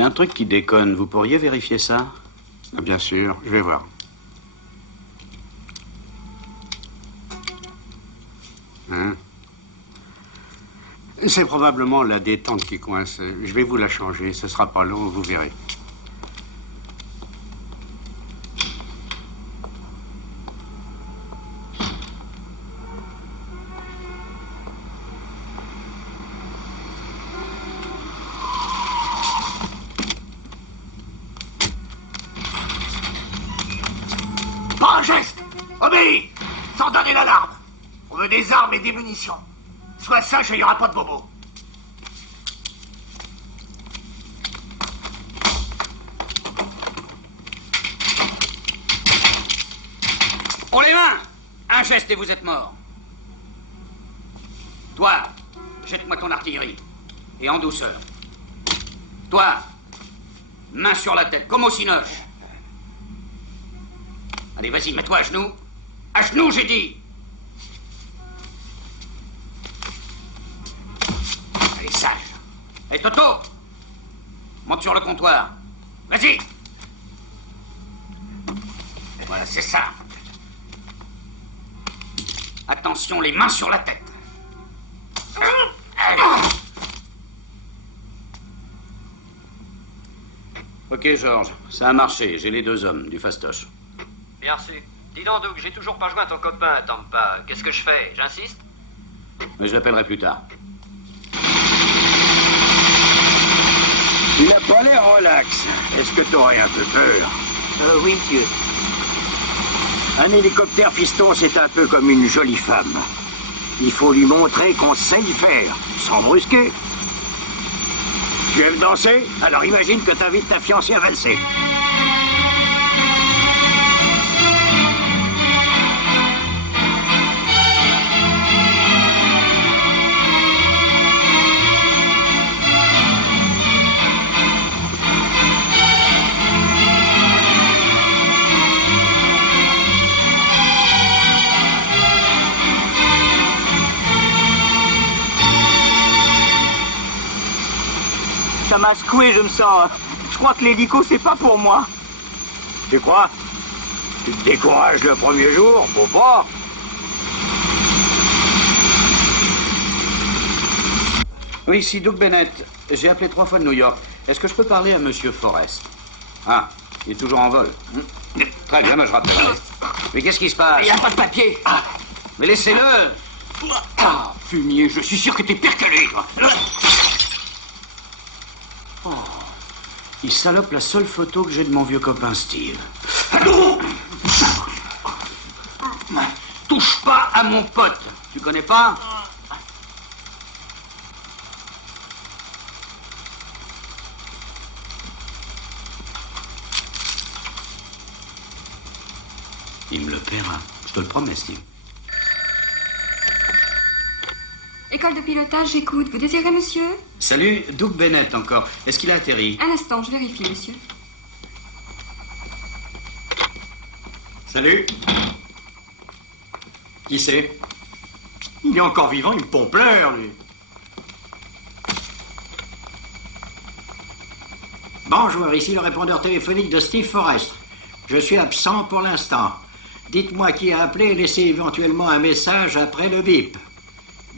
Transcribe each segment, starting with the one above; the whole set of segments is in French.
y a un truc qui déconne. Vous pourriez vérifier ça? Bien sûr, je vais voir. Hein? C'est probablement la détente qui coince. Je vais vous la changer. Ce sera pas long, vous verrez. Pas un geste! Obéis! Sans donner l'alarme! On veut des armes et des munitions. Sois sage et il n'y aura pas de bobo. Pour les mains! Un geste et vous êtes mort. Toi, jette-moi ton artillerie. Et en douceur. Toi, main sur la tête, comme au cinoche. Allez, vas-y, mets-toi à genoux. À genoux, j'ai dit. Allez, sage. Allez, Toto, monte sur le comptoir. Vas-y. Voilà, c'est ça. Attention, les mains sur la tête. Ok, Georges, ça a marché. J'ai les 2 hommes, du fastoche. Bien reçu. Dis donc, Doug, j'ai toujours pas joint ton copain à Tampa. Qu'est-ce que je fais? J'insiste? Mais je l'appellerai plus tard. Il a pas l'air relax. Est-ce que t'aurais un peu peur? Oui, monsieur. Un hélicoptère fiston, c'est un peu comme une jolie femme. Il faut lui montrer qu'on sait y faire, sans brusquer. Tu aimes danser? Alors imagine que t'invites ta fiancée à valser. Ça m'a secoué, je me sens. Je crois que l'hélico, c'est pas pour moi. Tu crois? Tu te décourages le premier jour? Faut pas. Oui, ici Doug Bennett. J'ai appelé 3 fois de New York. Est-ce que je peux parler à Monsieur Forrest? Ah, il est toujours en vol. Très bien, moi je rappellerai. Mais qu'est-ce qui se passe? Il n'y a pas de papier. Mais laissez-le. Ah, fumier, je suis sûr que t'es pire que lui, toi. Oh, il salope la seule photo que j'ai de mon vieux copain Steve. Touche pas à mon pote. Tu connais pas? Il me le paiera. Je te le promets, Steve. École de pilotage, j'écoute. Vous désirez, monsieur? Salut, Doug Bennett encore. Est-ce qu'il a atterri? Un instant, je vérifie, monsieur. Salut. Qui c'est? Il est encore vivant, il me pompe l'heure, lui. Bonjour, ici le répondeur téléphonique de Steve Forrest. Je suis absent pour l'instant. Dites-moi qui a appelé et laissez éventuellement un message après le bip.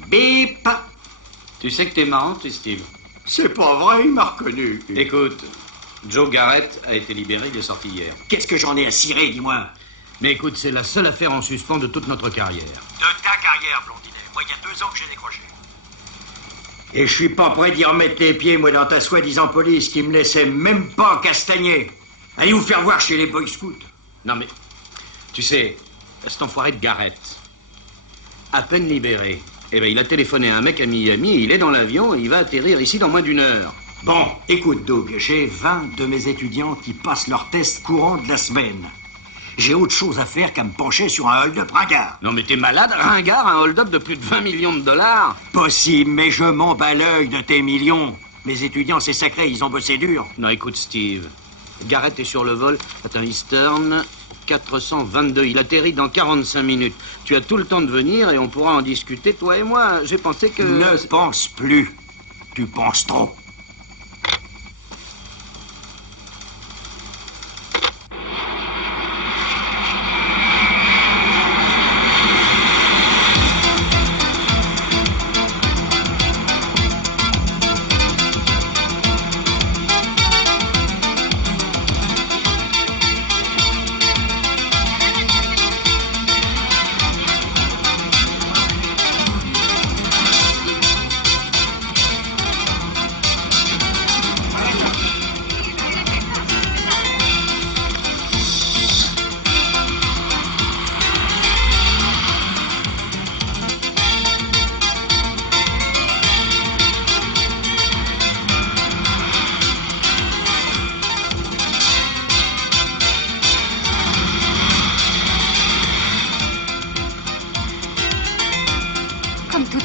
Bip! Tu sais que t'es marrant, tu, Steve? C'est pas vrai, il m'a reconnu. Écoute, Joe Garrett a été libéré, il est sorti hier. Qu'est-ce que j'en ai à cirer, dis-moi? Mais écoute, c'est la seule affaire en suspens de toute notre carrière. De ta carrière, Blondinet. Moi, il y a 2 ans que j'ai décroché. Et je suis pas prêt d'y remettre les pieds, moi, dans ta soi-disant police qui me laissait même pas castagner. Allez vous faire voir chez les Boy Scouts. Non, mais, tu sais, cet enfoiré de Garrett, à peine libéré, eh ben, il a téléphoné à un mec à Miami, il est dans l'avion et il va atterrir ici dans moins d'1 heure. Bon, écoute, Doug, j'ai 20 de mes étudiants qui passent leur test courant de la semaine. J'ai autre chose à faire qu'à me pencher sur un hold-up ringard. Non, mais t'es malade, ringard, un hold-up de plus de 20 millions de dollars? Possible, mais je m'en bats l'œil de tes millions. Mes étudiants, c'est sacré, ils ont bossé dur. Non, écoute, Steve, Garrett est sur le vol. Attends, Eastern 422. Il atterrit dans 45 minutes. Tu as tout le temps de venir et on pourra en discuter, toi et moi. J'ai pensé que... Ne pense plus. Tu penses trop.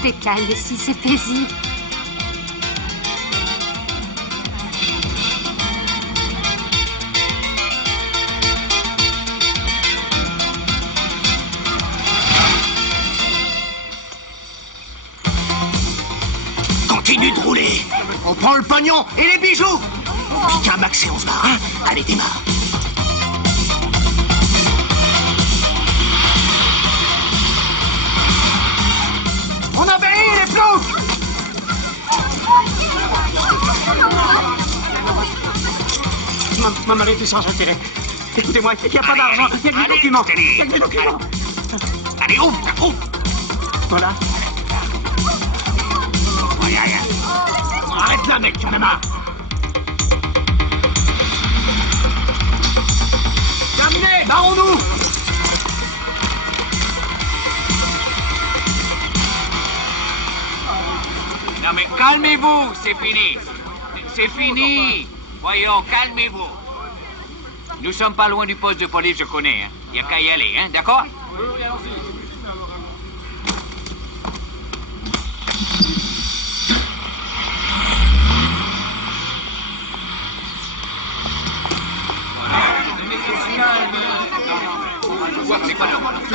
C'est calme ici, c'est paisible. Continue de rouler. On prend le pognon et les bijoux. On pique un max et on se barre, hein? Allez, démarre. On obéit, les ploufs! Ma mallette est sans intérêt. Écoutez-moi, il n'y a pas d'argent. Il y a des documents. Il y a des documents. Allez, ouvre. Voilà. Arrête là, mec, j'en ai marre. Terminé, barrons-nous. Non mais calmez-vous, c'est fini. C'est fini. Voyons, calmez-vous. Nous sommes pas loin du poste de police, je connais. Hein. Il n'y a qu'à y aller, hein, d'accord? Oui, allons-y.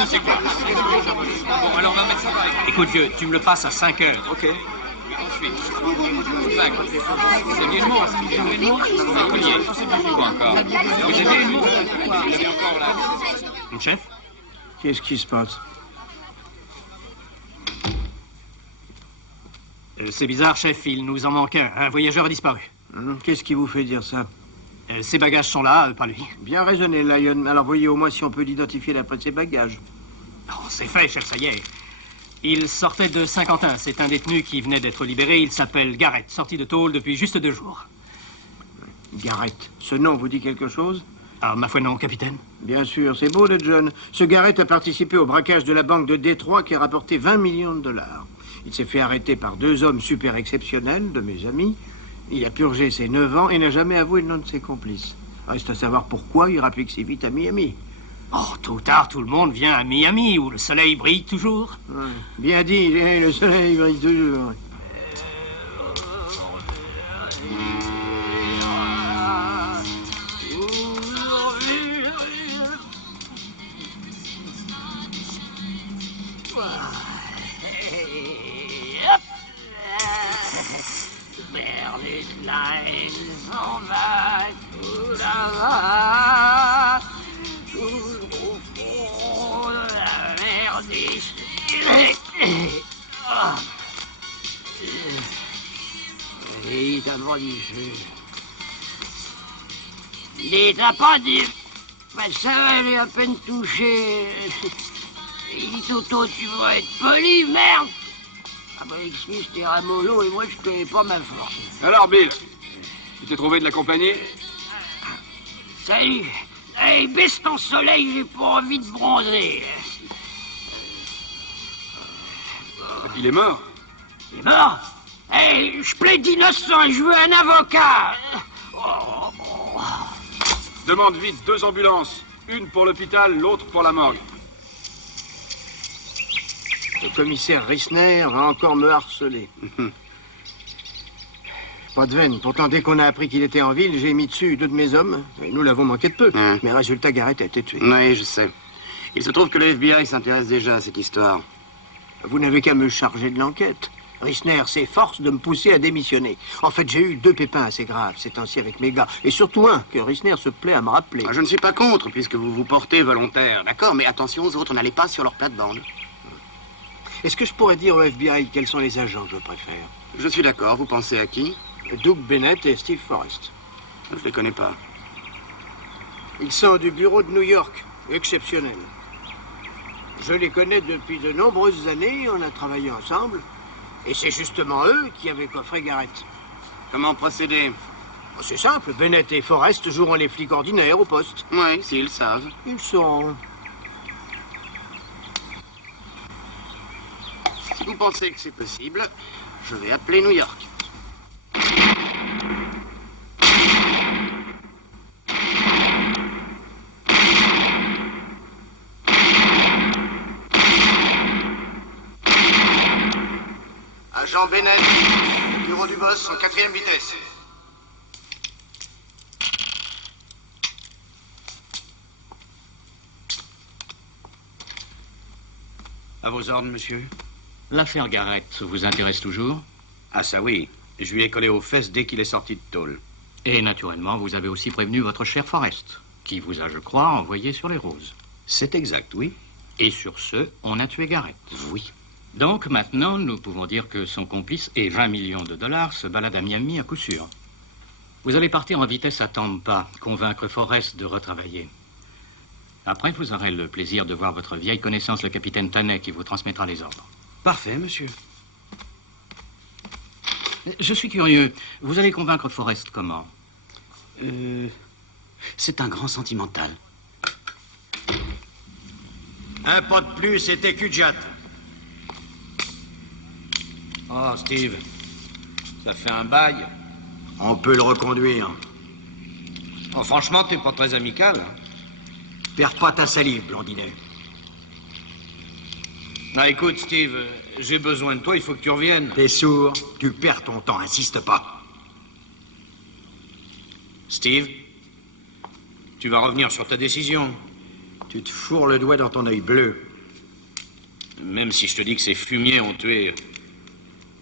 C'est quoi? Bon, alors on va mettre ça par exemple. Écoute, vieux, tu me le passes à 5 heures. Ok. Ensuite, 5. C'est bien mort, c'est bien mort. Un collier. Quoi encore? Vous avez une vous l'avez encore là. Mon chef? Qu'est-ce qui se passe? C'est bizarre, chef, il nous en manque un. Un voyageur a disparu. Qu'est-ce qui vous fait dire ça? Ses bagages sont là, pas lui. Bien raisonné, Lion. Alors voyez au moins si on peut l'identifier d'après ses bagages. Non, c'est fait, chef, ça y est. Il sortait de Saint-Quentin. C'est un détenu qui venait d'être libéré. Il s'appelle Garrett, sorti de tôle depuis juste 2 jours. Garrett. Ce nom vous dit quelque chose? Ah, ma foi non, capitaine. Bien sûr, c'est beau de John. Ce Garrett a participé au braquage de la banque de Détroit qui a rapporté 20 millions de dollars. Il s'est fait arrêter par 2 hommes super exceptionnels, de mes amis. Il a purgé ses 9 ans et n'a jamais avoué le nom de ses complices. Reste à savoir pourquoi il rapplique si vite à Miami. Oh, tôt ou tard, tout le monde vient à Miami, où le soleil brille toujours. Ouais. Bien dit, le soleil brille toujours. S'en va tout là-bas, tout au fond de la mer Il t'a pas dit. Il t'a pas dit. Ben ça, elle est à peine touchée. Il dit Toto, tu vas être poli, merde. Ah bah excuse, t'es ramollo et moi je connais pas ma force. Alors Bill, tu t'es trouvé de la compagnie? Salut. Hey, baisse ton soleil, j'ai pas envie de bronzer. Il est mort? Il est mort? Hey, je plaide innocent, je veux un avocat. Demande vite 2 ambulances. Une pour l'hôpital, l'autre pour la morgue. Le commissaire Rissner va encore me harceler. Pas de veine. Pourtant, dès qu'on a appris qu'il était en ville, j'ai mis dessus 2 de mes hommes. Et nous l'avons manqué de peu. Mais résultat, Garrett a été tué. Oui, je sais. Il se trouve que le FBI s'intéresse déjà à cette histoire. Vous n'avez qu'à me charger de l'enquête. Rissner s'efforce de me pousser à démissionner. En fait, j'ai eu 2 pépins assez graves ces temps-ci avec mes gars. Et surtout un que Rissner se plaît à me rappeler. Je ne suis pas contre, puisque vous vous portez volontaire. D'accord, mais attention aux autres, n'allez pas sur leur plate-bande. Est-ce que je pourrais dire au FBI quels sont les agents que je préfère? Je suis d'accord. Vous pensez à qui? Doug Bennett et Steve Forrest. Je ne les connais pas. Ils sont du bureau de New York. Exceptionnels. Je les connais depuis de nombreuses années. On a travaillé ensemble. Et c'est justement eux qui avaient coffré Garrett. Comment procéder? C'est simple. Bennett et Forrest joueront les flics ordinaires au poste. Oui, s'ils savent. Ils sauront. Si vous pensez que c'est possible, je vais appeler New York. Agent Bennett, bureau du boss en 4e vitesse. À vos ordres, monsieur. L'affaire Garrett vous intéresse toujours? Ah ça oui, je lui ai collé aux fesses dès qu'il est sorti de tôle. Et naturellement, vous avez aussi prévenu votre cher Forrest, qui vous a, je crois, envoyé sur les roses. C'est exact, oui. Et sur ce, on a tué Garrett. Oui. Donc maintenant, nous pouvons dire que son complice et 20 millions de dollars se baladent à Miami à coup sûr. Vous allez partir en vitesse à Tampa, convaincre Forrest de retravailler. Après, vous aurez le plaisir de voir votre vieille connaissance, le capitaine Tanet, qui vous transmettra les ordres. Parfait, monsieur. Je suis curieux. Vous allez convaincre Forrest comment? C'est un grand sentimental. Un pas de plus et t'es cul-de-jatte. Oh, Steve, ça fait un bail. On peut le reconduire. Oh, franchement, t'es pas très amical. Hein? Perds pas ta salive, Blondinet. Ah, écoute, Steve, j'ai besoin de toi, il faut que tu reviennes. T'es sourd, tu perds ton temps, insiste pas. Steve, tu vas revenir sur ta décision. Tu te fourres le doigt dans ton œil bleu. Même si je te dis que ces fumiers ont tué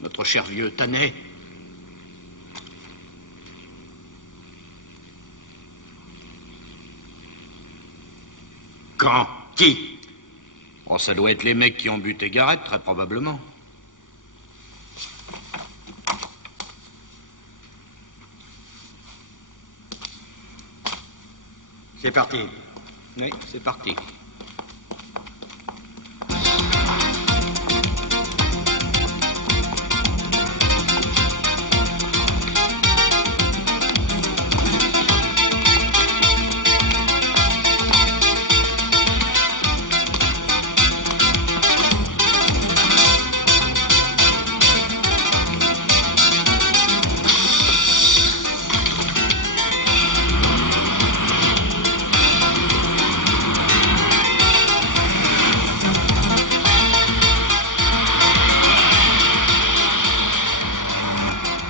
notre cher vieux Tanet. Quand? Qui? Oh, ça doit être les mecs qui ont buté Garrett, très probablement. C'est parti. Oui, c'est parti.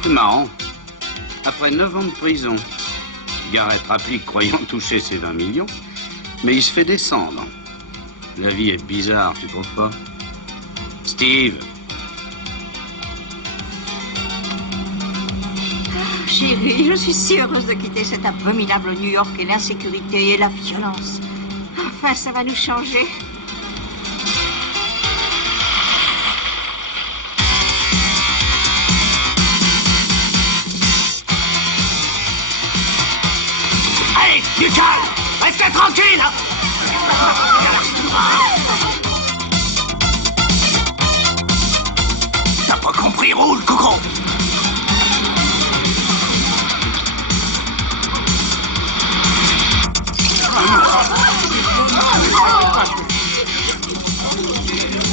Marrant. Après 9 ans de prison, Garrett rapplique croyant toucher ses 20 millions, mais il se fait descendre. La vie est bizarre, tu trouves pas? Steve. Chérie, je suis sûre de quitter cet abominable New York et l'insécurité et la violence. Enfin, ça va nous changer. Allez, du calme! Restez tranquille! T'as pas compris, roule, coco!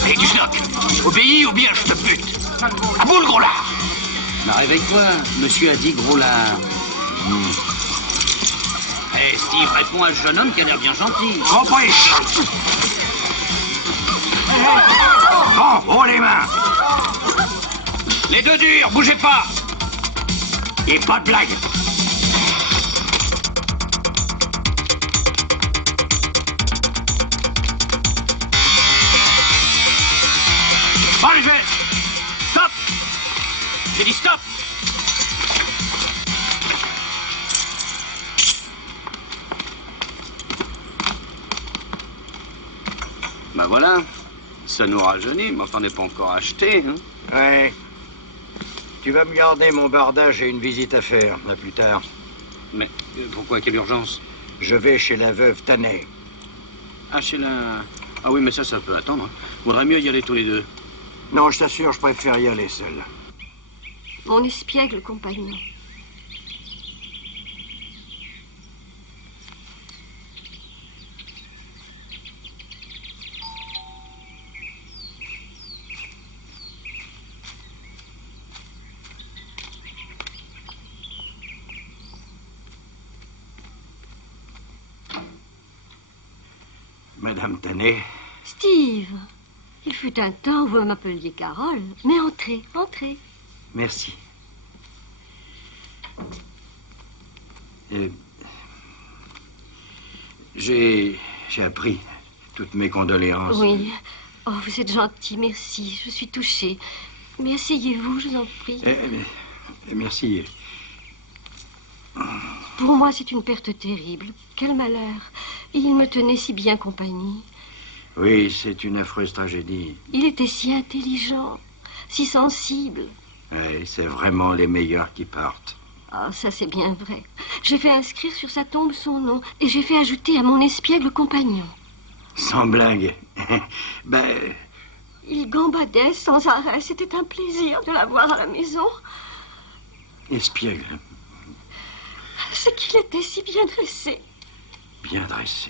Hé, du schnock, obéis ou bien je te bute. À bout, le gros lard! Mais réveille-toi, monsieur a dit gros lard. Hé, Steve, réponds à ce jeune homme qui a l'air bien gentil. Compris! Bon, haut les mains! Les deux durs, bougez pas! Et pas de blague! Prends les gestes! Stop! J'ai dit stop! Ben voilà, ça nous rajeunit, mais enfin, on n'est pas encore acheté. Hein? Ouais. Tu vas me garder mon bardage, j'ai une visite à faire. À plus tard. Mais pourquoi, quelle urgence? Je vais chez la veuve Tanet. Ah, chez la... Ah oui, mais ça peut attendre. Hein. Vaudrait mieux y aller tous les deux. Non, je t'assure, je préfère y aller seul. Mon espiègle compagnon. Madame Tanet. Steve, Il fut un temps où vous m'appeliez Carole. Mais entrez, entrez. Merci. J'ai appris toutes mes condoléances. Oui. Oh, vous êtes gentil, merci. Je suis touchée. Mais asseyez-vous, je vous en prie. Merci. Pour moi, c'est une perte terrible. Quel malheur. Il me tenait si bien compagnie. Oui, c'est une affreuse tragédie. Il était si intelligent, si sensible. Oui, c'est vraiment les meilleurs qui partent. Ah, ça c'est bien vrai. J'ai fait inscrire sur sa tombe son nom et j'ai fait ajouter à mon espiègle compagnon. Sans blague. Il gambadait sans arrêt. C'était un plaisir de l'avoir à la maison. Espiègle. C'est qu'il était si bien dressé. Bien dressé.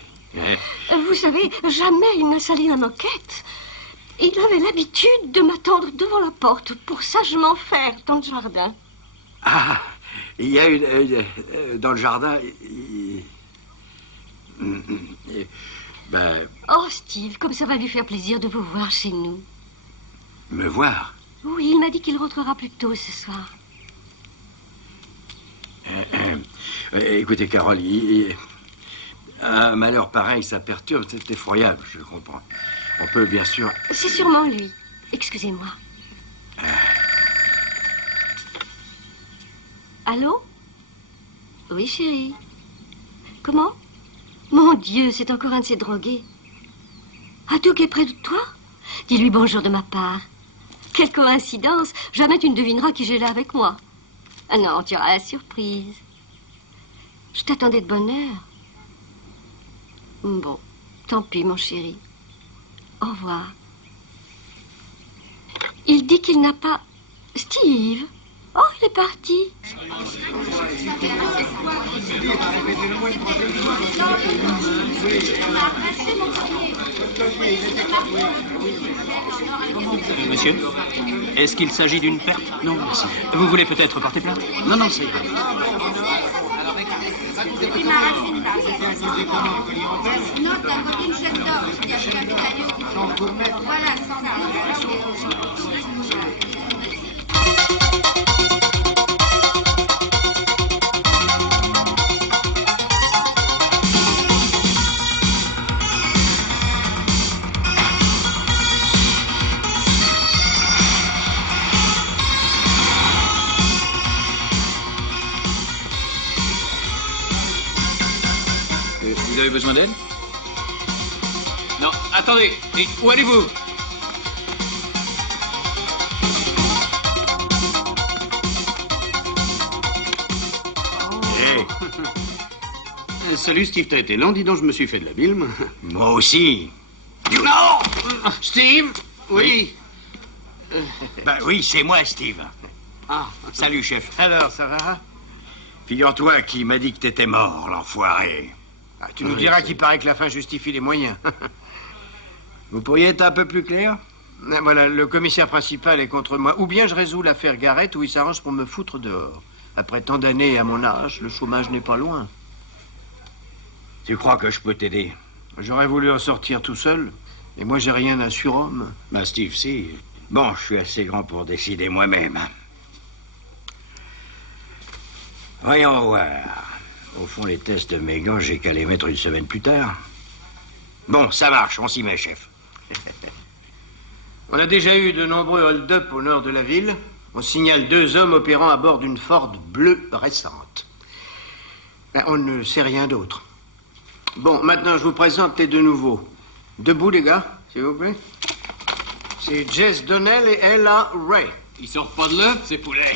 Vous savez, jamais il n'a sali la moquette. Il avait l'habitude de m'attendre devant la porte pour sagement faire dans le jardin. Ah, il y a une... dans le jardin... Oh, Steve, comme ça va lui faire plaisir de vous voir chez nous. Me voir? Oui, il m'a dit qu'il rentrera plus tôt ce soir. Écoutez, Carole, un malheur pareil, ça perturbe, c'est effroyable, je comprends. On peut bien sûr... C'est sûrement lui. Excusez-moi. Allô? Oui, chérie. Comment? Mon Dieu, c'est encore un de ces drogués. Adouk est près de toi? Dis-lui bonjour de ma part. Quelle coïncidence. Jamais tu ne devineras qui j'ai là avec moi. Ah non, tu auras la surprise. Je t'attendais de bonne heure. Bon, tant pis, mon chéri. Au revoir. Il dit qu'il n'a pas... Steve? Oh, il est parti. Monsieur, est-ce qu'il s'agit d'une perte? Non, merci. Vous voulez peut-être porter plainte? Non, c'est vrai. Vous avez besoin d'aide? Non, attendez. Où allez-vous? Salut Steve, t'as été lent, dis donc, je me suis fait de la bile, moi. Moi aussi. Non! Steve? Oui. Oui, c'est moi, Steve. Ah, salut, chef. Alors, ça va? Figure-toi qu'il m'a dit que t'étais mort, l'enfoiré. Ah, tu nous diras qu'il paraît que la fin justifie les moyens. Vous pourriez être un peu plus clair? Voilà, le commissaire principal est contre moi. Ou bien je résous l'affaire Garrett, ou il s'arrange pour me foutre dehors. Après tant d'années à mon âge, le chômage n'est pas loin. Tu crois que je peux t'aider? J'aurais voulu en sortir tout seul. Et moi, j'ai rien d'un surhomme. Steve, si. Bon, je suis assez grand pour décider moi-même. Voyons voir. Au fond, les tests de mes gants, j'ai qu'à les mettre une semaine plus tard. Bon, ça marche, on s'y met, chef. On a déjà eu de nombreux hold-up au nord de la ville. On signale 2 hommes opérant à bord d'une Ford bleue récente. On ne sait rien d'autre. Bon, maintenant, je vous présente les 2 nouveaux. Debout, les gars, s'il vous plaît. C'est Jess Donnell et Ella Ray. Ils sortent pas de là, ces poulets.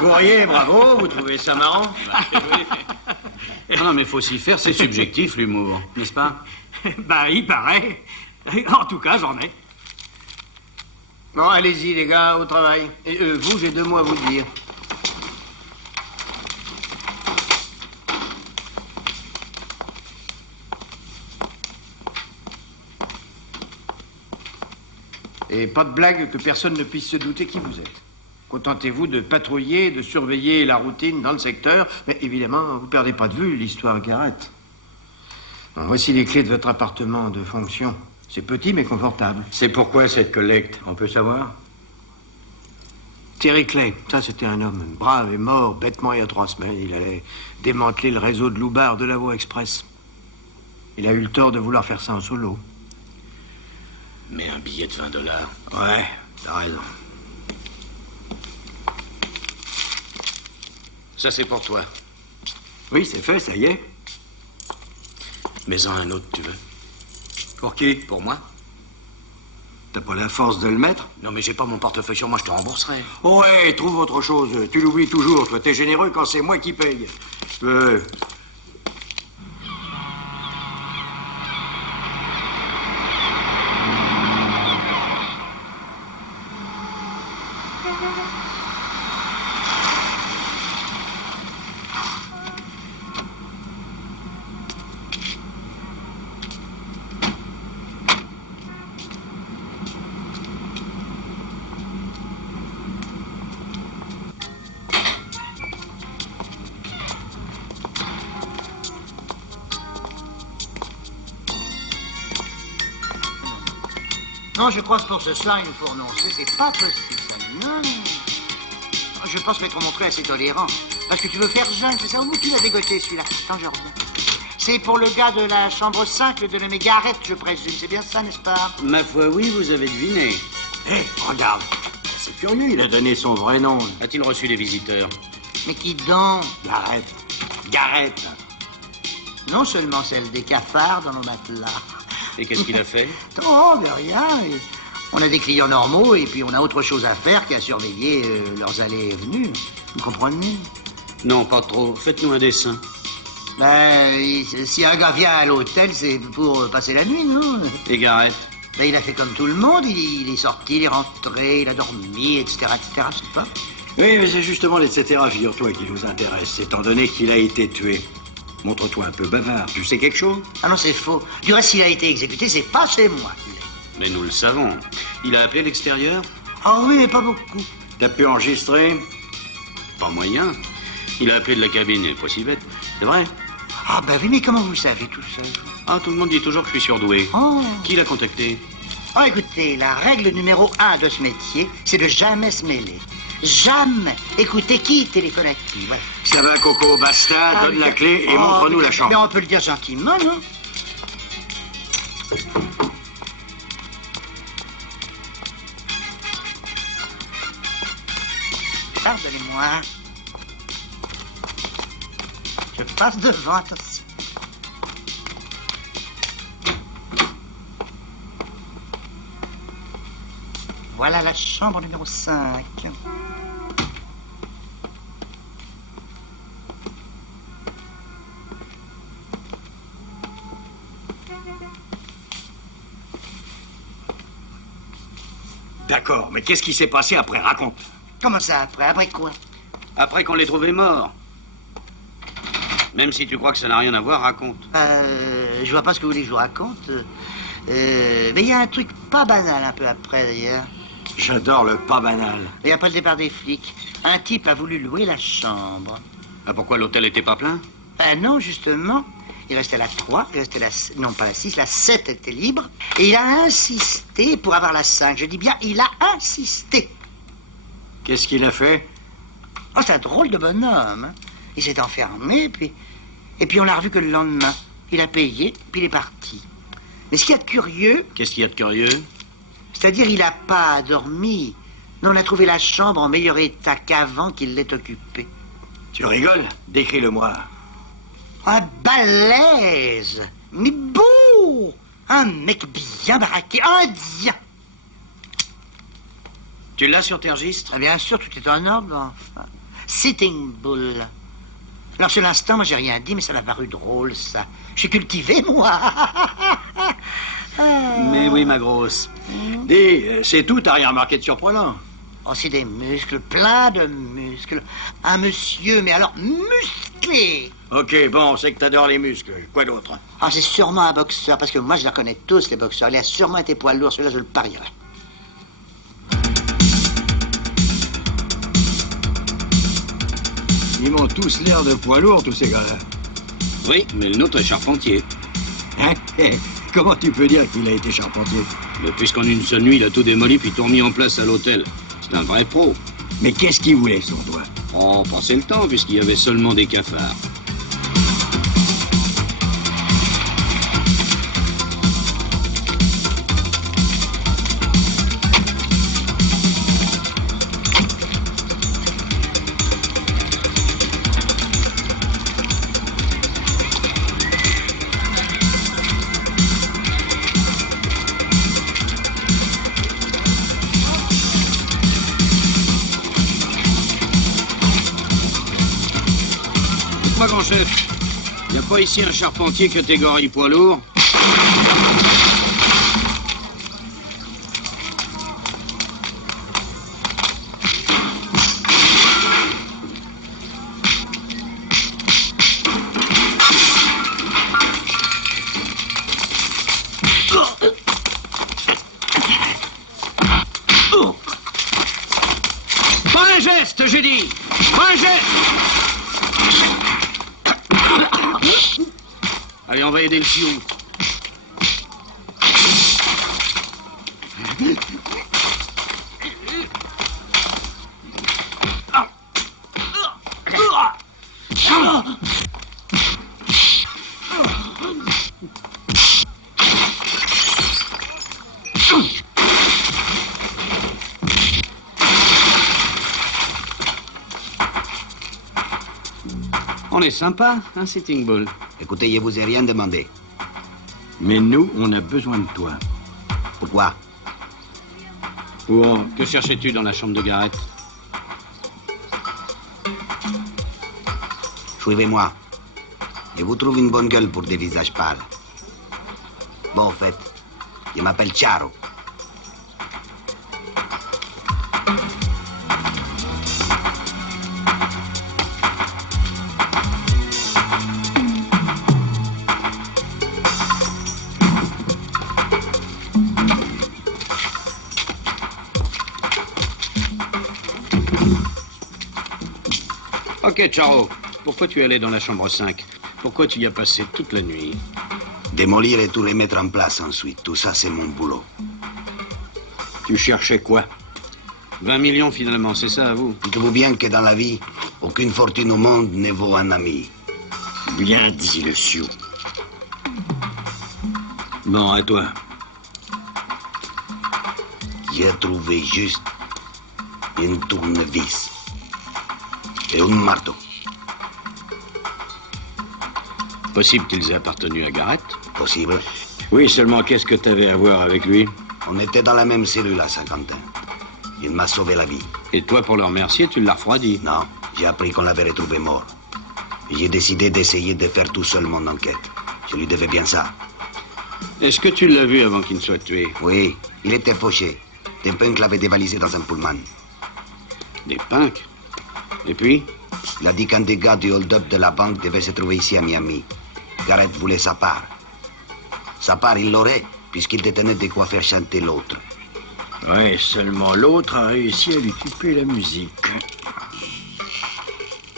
Vous riez, bravo, vous trouvez ça marrant? Non, mais faut s'y faire, c'est subjectif, l'humour, n'est-ce pas? Il paraît. En tout cas, j'en ai. Bon, allez-y, les gars, au travail. Et vous, j'ai 2 mots à vous dire. Et pas de blague que personne ne puisse se douter qui vous êtes. Contentez-vous de patrouiller, de surveiller la routine dans le secteur. Mais évidemment, vous ne perdez pas de vue l'histoire Garrett. Bon, voici les clés de votre appartement de fonction. C'est petit mais confortable. C'est pourquoi cette collecte, on peut savoir? Terry Clay, ça c'était un homme brave et mort bêtement il y a 3 semaines. Il allait démanteler le réseau de loupards de la voie express. Il a eu le tort de vouloir faire ça en solo. Mais un billet de $20. Ouais, t'as raison. Ça, c'est pour toi. Oui, c'est fait, ça y est. Mets-en un autre, tu veux. Pour qui? Pour moi? T'as pas la force de le mettre? Non, mais j'ai pas mon portefeuille sur moi, je te rembourserai. Ouais, trouve autre chose. Tu l'oublies toujours, toi. T'es généreux quand c'est moi qui paye. Non, je crois que pour ce soir, il nous faut renoncer. C'est pas possible, ça. Non, non. Je pense m'être montré assez tolérant. Parce que tu veux faire jeune, c'est ça? Où tu l'as dégoté, celui-là? Attends, je reviens. C'est pour le gars de la chambre 5, de nommé Garrett, je présume. C'est bien ça, n'est-ce pas? Ma foi, oui, vous avez deviné. Hé, regarde. C'est curieux, il a donné son vrai nom. A-t-il reçu des visiteurs? Mais qui donc? Garrett. Garrett. Non seulement celle des cafards dans nos matelas. Et qu'est-ce qu'il a fait? Oh, ben rien. On a des clients normaux et puis on a autre chose à faire qu'à surveiller leurs allées et venues. Vous comprenez? Non, pas trop. Faites-nous un dessin. Ben, si un gars vient à l'hôtel, c'est pour passer la nuit, non? Et Garrett? Ben, il a fait comme tout le monde. Il est sorti, il est rentré, il a dormi, etc., etc., je sais pas. Oui, mais c'est justement l'etc. Figure-toi qui nous intéresse, étant donné qu'il a été tué. Montre-toi un peu bavard. Tu sais quelque chose? Ah non, c'est faux. Du reste, s'il a été exécuté, c'est pas chez moi. Mais nous le savons. Il a appelé l'extérieur? Ah oui, mais pas beaucoup. T'as pu enregistrer? Pas moyen. Il a appelé de la cabine, et pas si bête. C'est vrai? Ah ben oui, mais comment vous savez tout ça? Ah, tout le monde dit toujours que je suis surdoué. Oh. Qui l'a contacté? Oh, écoutez, la règle numéro 1 de ce métier, c'est de jamais se mêler. Jamais. Écoutez, qui téléphone à qui? Ouais. Ça va, Coco, basta, donne la clé et montre-nous la chambre. Mais on peut le dire gentiment, non? Pardonnez-moi. Je passe devant, attention. Voilà la chambre numéro 5. D'accord, mais qu'est-ce qui s'est passé après? Raconte. Comment ça, après? Après quoi? Après qu'on l'ait trouvé mort. Même si tu crois que ça n'a rien à voir, raconte. Je vois pas ce que vous voulez que je vous raconte. Mais il y a un truc pas banal un peu après, d'ailleurs. J'adore le pas banal. Il n'y a pas le départ des flics. Un type a voulu louer la chambre. Ah, pourquoi l'hôtel était pas plein? Ben non, justement. Il restait la 3, il restait la... Non, pas la 6, la 7 était libre. Et il a insisté pour avoir la 5. Je dis bien, il a insisté. Qu'est-ce qu'il a fait? Oh, c'est un drôle de bonhomme. Hein. Il s'est enfermé, et puis on l'a revu que le lendemain. Il a payé, puis il est parti. Mais ce qu'il y a de curieux... Qu'est-ce qu'il y a de curieux? C'est-à-dire, il n'a pas dormi. Non, on a trouvé la chambre en meilleur état qu'avant qu'il l'ait occupée. Tu rigoles? Décris-le-moi. Un balèze, mais beau. Un mec bien baraqué, indien. Tu l'as sur tes registres? Ah, bien sûr, tout est en ordre, enfin. Sitting Bull. Alors, sur l'instant, moi, j'ai rien dit, mais ça m'a paru drôle, ça. Je suis cultivé, moi. Mais oui, ma grosse. Dis, c'est tout, t'as rien remarqué de surprenant? Oh, c'est des muscles, plein de muscles. Un monsieur, mais alors musclé. Ok, bon, on sait que t'adores les muscles. Quoi d'autre? Ah, c'est sûrement un boxeur, parce que moi, je la connais tous, les boxeurs. Il a sûrement été poids lourd, celui-là, je le parierais. Ils m'ont tous l'air de poids lourd, tous ces gars-là. Oui, mais le nôtre est charpentier. Hein? Comment tu peux dire qu'il a été charpentier? Mais puisqu'en une seule nuit, il a tout démoli puis tout remis en place à l'hôtel. C'est un vrai pro. Mais qu'est-ce qu'il voulait, son doigt? Oh, passez le temps, puisqu'il y avait seulement des cafards. Grand chef, y a pas ici un charpentier catégorie poids lourd? Pas un geste, j'ai dit! Pas un geste! Allez, on va aider le Sioux. On est sympa, hein, Sitting Bull? Écoutez, je vous ai rien demandé. Mais nous, on a besoin de toi. Pourquoi? Pour... Que cherchais-tu dans la chambre de Garrett? Suivez-moi. Je vous trouve une bonne gueule pour des visages pâles. Bon, en fait, je m'appelle Charo. Ok, Charo. Pourquoi tu es allé dans la chambre 5? Pourquoi tu y as passé toute la nuit? Démolir et tout remettre en place ensuite. Tout ça, c'est mon boulot. Tu cherchais quoi? 20 millions finalement, c'est ça à vous? Dites-vous bien que dans la vie, aucune fortune au monde ne vaut un ami. Bien dit, le Sioux. Bon, à toi. J'ai trouvé juste une tournevis et un marteau. Possible qu'ils aient appartenu à Garrett? Possible. Oui, seulement qu'est-ce que t'avais à voir avec lui? On était dans la même cellule à Saint-Quentin. Il m'a sauvé la vie. Et toi, pour le remercier, tu l'as refroidi? Non, j'ai appris qu'on l'avait retrouvé mort. J'ai décidé d'essayer de faire tout seul mon enquête. Je lui devais bien ça. Est-ce que tu l'as vu avant qu'il ne soit tué? Oui, il était fauché. Des punks l'avaient dévalisé dans un pullman. Des punks? Et puis? Il a dit qu'un des gars du hold-up de la banque devait se trouver ici à Miami. Garrett voulait sa part. Sa part, il l'aurait, puisqu'il détenait de quoi faire chanter l'autre. Ouais, seulement l'autre a réussi à lui couper la musique.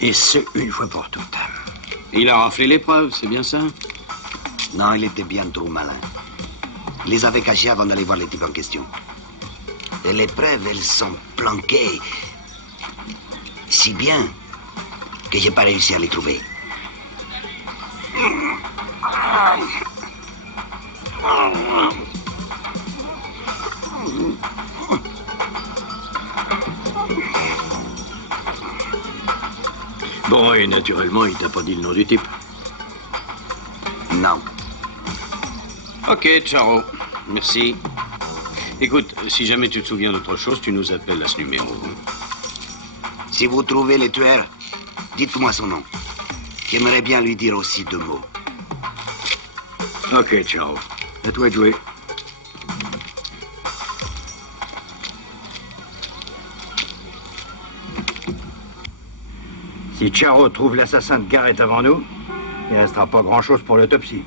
Et ce, une fois pour toutes. Il a raflé les preuves, c'est bien ça? Non, il était bien trop malin. Il les avait cachées avant d'aller voir les types en question. Et les preuves, elles sont planquées si bien que j'ai pas réussi à les trouver. Bon, et naturellement, il t'a pas dit le nom du type? Non. Ok, Charo. Merci. Écoute, si jamais tu te souviens d'autre chose, tu nous appelles à ce numéro. Si vous trouvez le tueur, dites-moi son nom. J'aimerais bien lui dire aussi 2 mots. Ok, ciao. À toi de jouer. Si Charo trouve l'assassin de Garrett avant nous, il ne restera pas grand-chose pour l'autopsie.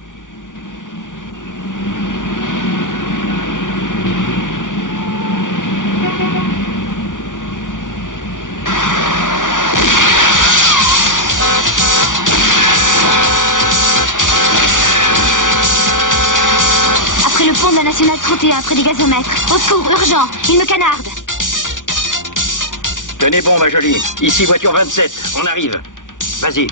pont de la Nationale 31, près des gazomètres. Au secours, urgent, il me canarde. Tenez bon, ma jolie. Ici, voiture 27. On arrive. Vas-y.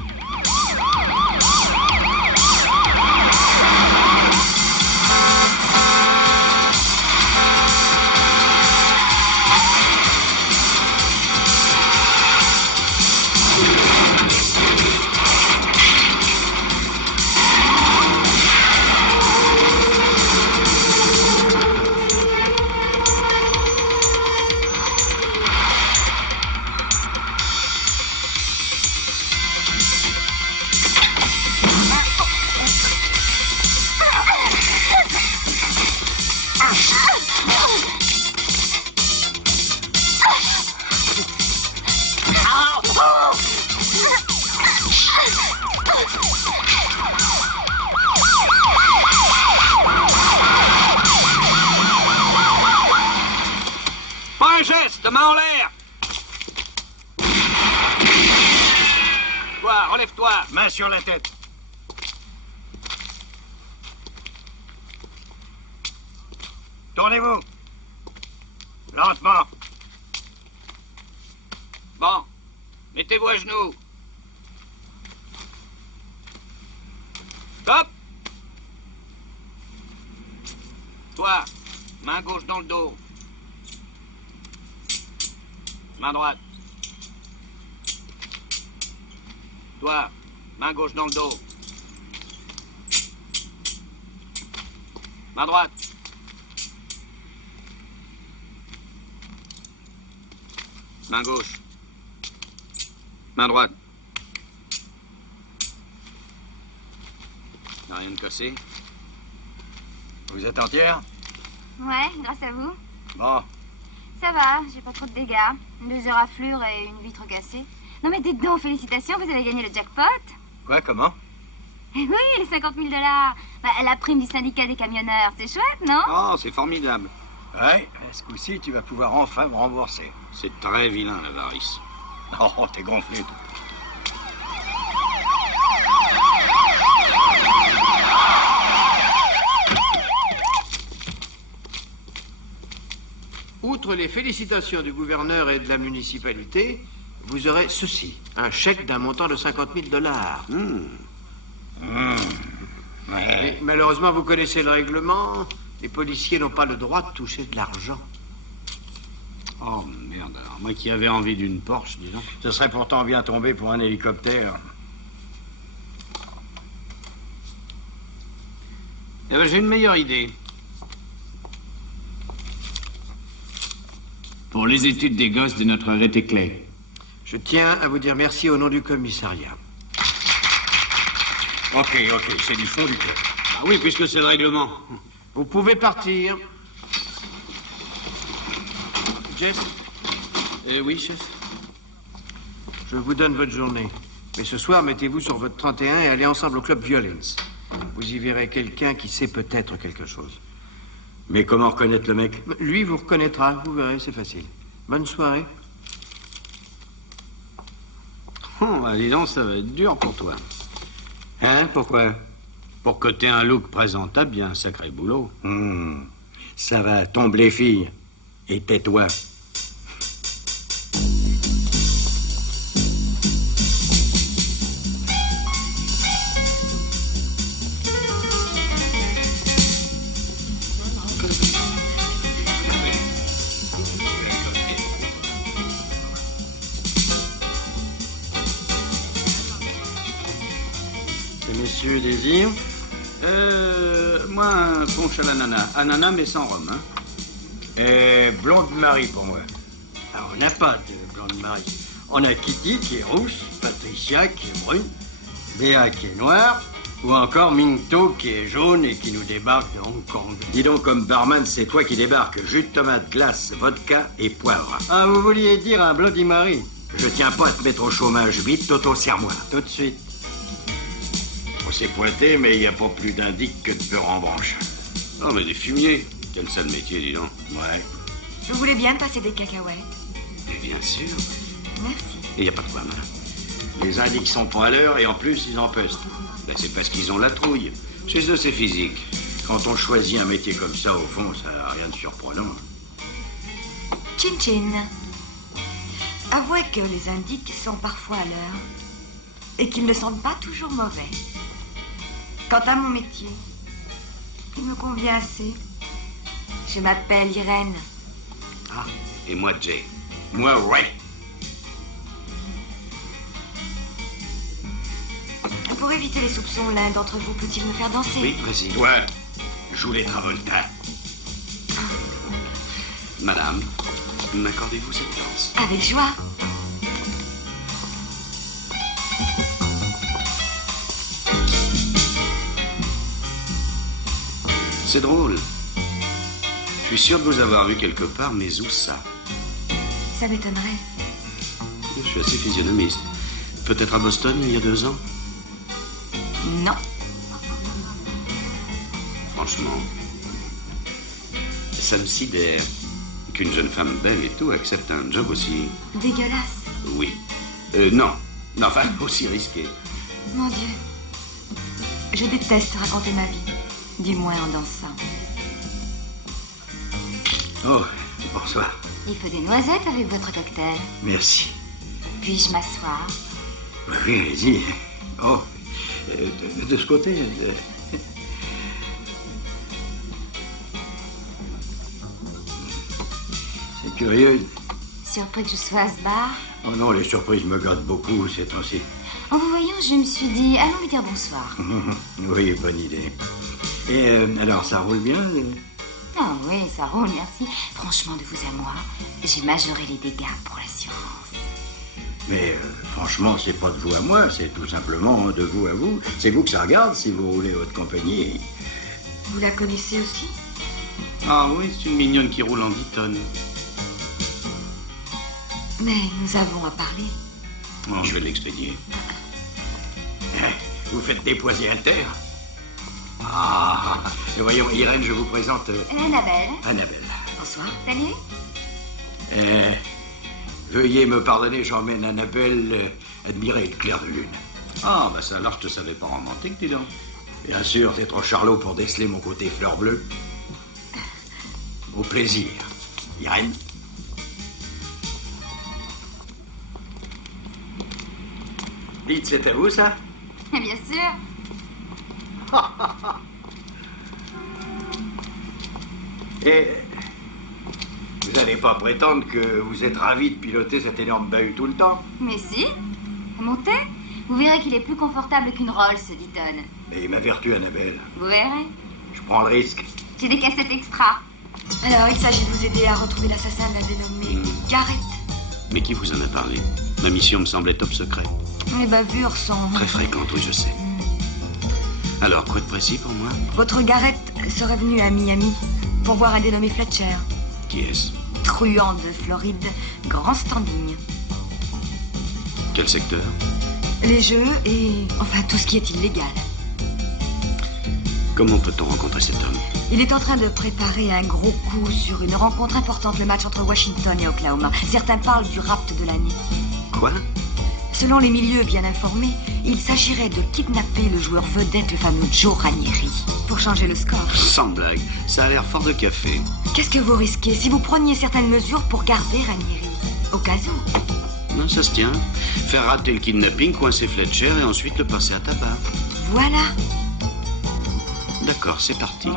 Pas un geste, main en l'air. Toi, relève-toi. Main sur la tête. Tournez-vous. Lentement. Bon, mettez-vous à genoux. Stop. Toi, main gauche dans le dos. Main droite. Toi, main gauche dans le dos. Main droite. Main gauche. Main droite. Y'a rien de cassé? Vous êtes entière? Ouais, grâce à vous. Bon. Ça va, j'ai pas trop de dégâts. 2 éraflures et une vitre cassée. Non mais dites donc, félicitations, vous avez gagné le jackpot. Quoi, comment? Eh oui, les 50 000 $. Bah, la prime du syndicat des camionneurs, c'est chouette, non? Oh, c'est formidable. Ouais, ce coup-ci, tu vas pouvoir enfin me rembourser. C'est très vilain, l'avarice. Oh, t'es gonflé, toi. Outre les félicitations du gouverneur et de la municipalité, vous aurez ceci, un chèque d'un montant de 50 000 $. Ouais. Et malheureusement, vous connaissez le règlement, les policiers n'ont pas le droit de toucher de l'argent. Oh, merde, alors moi qui avais envie d'une Porsche, dis donc. Ce serait pourtant bien tombé pour un hélicoptère. Eh ben, j'ai une meilleure idée. Pour les études des gosses de notre rétéclé. Je tiens à vous dire merci au nom du commissariat. Ok, c'est du fond du cœur. Ah oui, puisque c'est le règlement. Vous pouvez partir. Jess? Oui, chef. Je vous donne votre journée. Mais ce soir, mettez-vous sur votre 31 et allez ensemble au club Violence. Vous y verrez quelqu'un qui sait peut-être quelque chose. Mais comment reconnaître le mec? Lui vous reconnaîtra, vous verrez, c'est facile. Bonne soirée. Oh, bah, dis donc, ça va être dur pour toi. Hein, pourquoi? Pour que t'aies un look présentable, il y a un sacré boulot. Ça va, tombe les filles. Et tais-toi. Monsieur désire? Moi, un punch à l'ananas. Ananas, mais sans rhum, hein. Et blonde Marie pour moi. Alors, on n'a pas de blonde Marie. On a Kitty qui est rousse, Patricia qui est brune, Béa qui est noire, ou encore Minto qui est jaune et qui nous débarque de Hong Kong. Dis donc, comme barman, c'est toi qui débarques. Jus de tomate, glace, vodka et poivre. Ah, vous vouliez dire un Bloody Mary? Je tiens pas à te mettre au chômage. Vite, Toto, serre-moi. Tout de suite. On s'est pointé, mais il n'y a pas plus d'indic que de peur en branche. Oh, mais des fumiers. Quel sale métier, dis donc. Ouais. Vous voulez bien me passer des cacahuètes? Mais bien sûr. Merci. Il n'y a pas de quoi, madame. Les indices sont pas à l'heure et en plus, ils empestent. Ben, c'est parce qu'ils ont la trouille. Chez eux, c'est physique. Quand on choisit un métier comme ça, au fond, ça n'a rien de surprenant. Chin Chin. Avouez que les indices sont parfois à l'heure et qu'ils ne sentent pas toujours mauvais. Quant à mon métier, il me convient assez. Je m'appelle Irène. Ah, et moi, Jay. Moi, ouais. Pour éviter les soupçons, l'un d'entre vous peut-il me faire danser? Oui, vas-y. Toi, joue les Travolta. Madame, m'accordez-vous cette danse? Avec joie. C'est drôle. Je suis sûr de vous avoir vu quelque part, mais où ça? Ça m'étonnerait. Je suis assez physionomiste. Peut-être à Boston, il y a 2 ans? Non. Franchement, ça me sidère qu'une jeune femme belle et tout accepte un job aussi... Dégueulasse. Oui. Non. Non, enfin, aussi risqué. Mon Dieu. Je déteste raconter ma vie. Du moins en dansant. Oh, bonsoir. Il faut des noisettes avec votre cocktail. Merci. Puis-je m'asseoir? Oui, allez-y. Oh, de ce côté... C'est curieux. Surpris que je sois à ce bar? Oh non, les surprises me gâtent beaucoup ces temps-ci. En vous voyant, je me suis dit, allons lui dire bonsoir. Oui, bonne idée. Et alors, ça roule bien? Ah oui, ça roule, merci. Franchement, de vous à moi, j'ai majoré les dégâts pour l'assurance. Mais franchement, c'est pas de vous à moi, c'est tout simplement de vous à vous. C'est vous que ça regarde si vous roulez votre compagnie. Vous la connaissez aussi? Ah oui, c'est une mignonne qui roule en 10 tonnes. Mais nous avons à parler. Oh, je vais l'expédier. Vous faites dépoiser inter? Ah, et voyons, Irène, je vous présente... Annabelle. Annabelle. Bonsoir. Salut. Veuillez me pardonner, j'emmène Annabelle admirer le clair de lune. Ah, bah ça, alors je te savais pas romantique, dis donc. Bien sûr, t'es trop charlot pour déceler mon côté fleur bleue. Au plaisir. Irène. Dites, c'est à vous, ça? Bien sûr. Et vous n'allez pas prétendre que vous êtes ravi de piloter cet énorme bahut tout le temps? Mais si. Montez. Vous verrez qu'il est plus confortable qu'une Rolls, 10 tonnes. Et ma vertu, Annabelle. Vous verrez. Je prends le risque. J'ai des cassettes extra. Alors, il s'agit de vous aider à retrouver l'assassin dénommé Garrett. Mais qui vous en a parlé? Ma mission me semblait top secret. Les bavures sont... Très fréquentes, oui, je sais. Alors, quoi de précis pour moi? Votre Garrett serait venu à Miami pour voir un dénommé Fletcher. Qui est-ce? Truand de Floride, grand standing. Quel secteur? Les jeux et... enfin, tout ce qui est illégal. Comment peut-on rencontrer cet homme? Il est en train de préparer un gros coup sur une rencontre importante, le match entre Washington et Oklahoma. Certains parlent du rapt de l'année. Quoi? Selon les milieux bien informés, il s'agirait de kidnapper le joueur vedette, le fameux Joe Ranieri, pour changer le score. Sans blague, ça a l'air fort de café. Qu'est-ce que vous risquez si vous preniez certaines mesures pour garder Ranieri? Au cas où. Non, ça se tient. Faire rater le kidnapping, coincer Fletcher et ensuite le passer à tabac. Voilà. D'accord, c'est parti.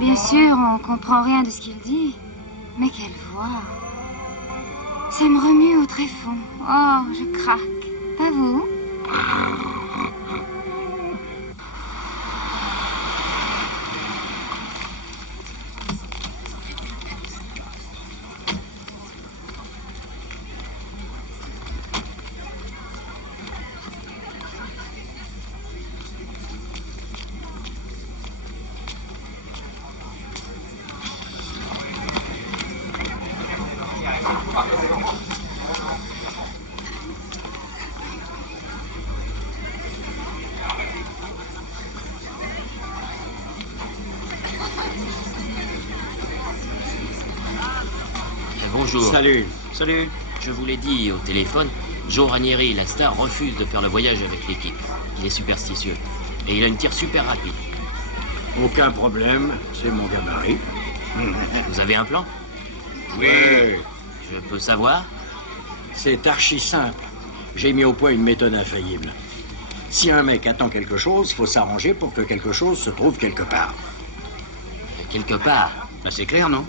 Bien sûr, on comprend rien de ce qu'il dit. Mais quelle voix. Ça me remue au tréfonds. Oh, je craque. Pas vous? Bonjour. Salut. Salut. Je vous l'ai dit au téléphone, Joe Ranieri, la star, refuse de faire le voyage avec l'équipe. Il est superstitieux. Et il a une tire super rapide. Aucun problème, c'est mon gabarit. Vous avez un plan? Oui. Je peux savoir? C'est archi simple. J'ai mis au point une méthode infaillible. Si un mec attend quelque chose, il faut s'arranger pour que quelque chose se trouve quelque part. Quelque part? Ben, c'est clair, non?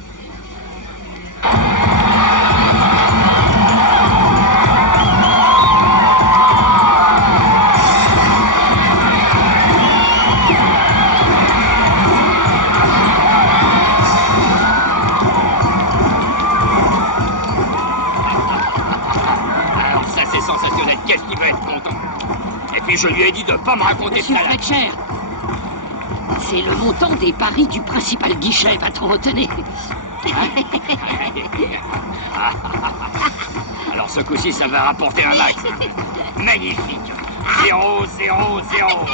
Alors ça, c'est sensationnel. Qu'est-ce qu'il va être content? Et puis je lui ai dit de pas me raconter Monsieur ça là. Fletcher, c'est le montant des paris du principal guichet, patron, retenez. Alors ce coup-ci, ça va rapporter un max. Magnifique. 0, 0, 0.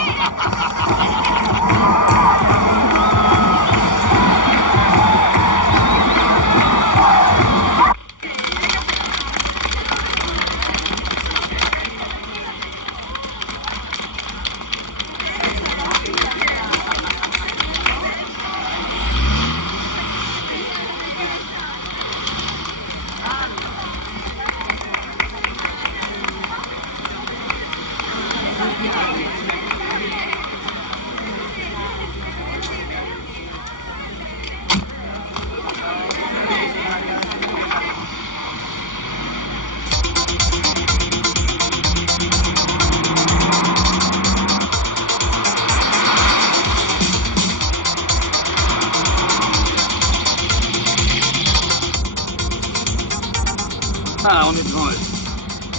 Ah, on est devant eux.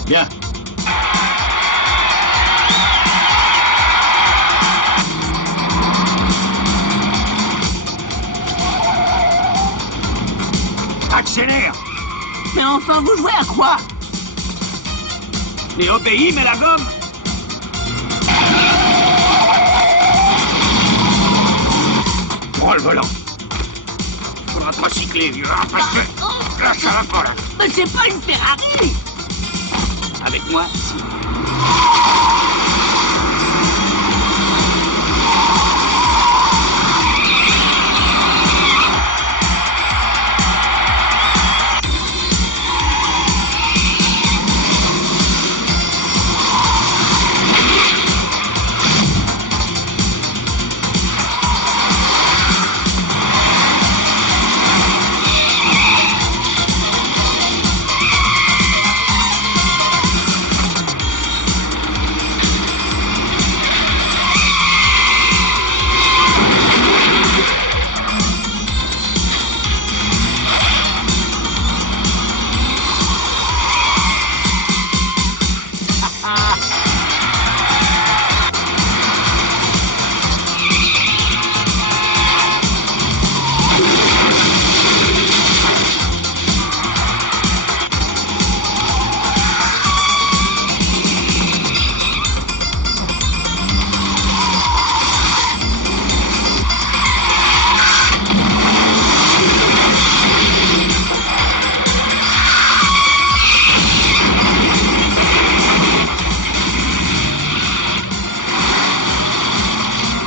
Bien. Accélère. Mais enfin, vous jouez à quoi? Et obéis, mais la gomme. Prends le volant. Faudra pas cycler, vieux. Parce que là, ça va pas, là. Mais c'est pas une Ferrari! Avec moi, si.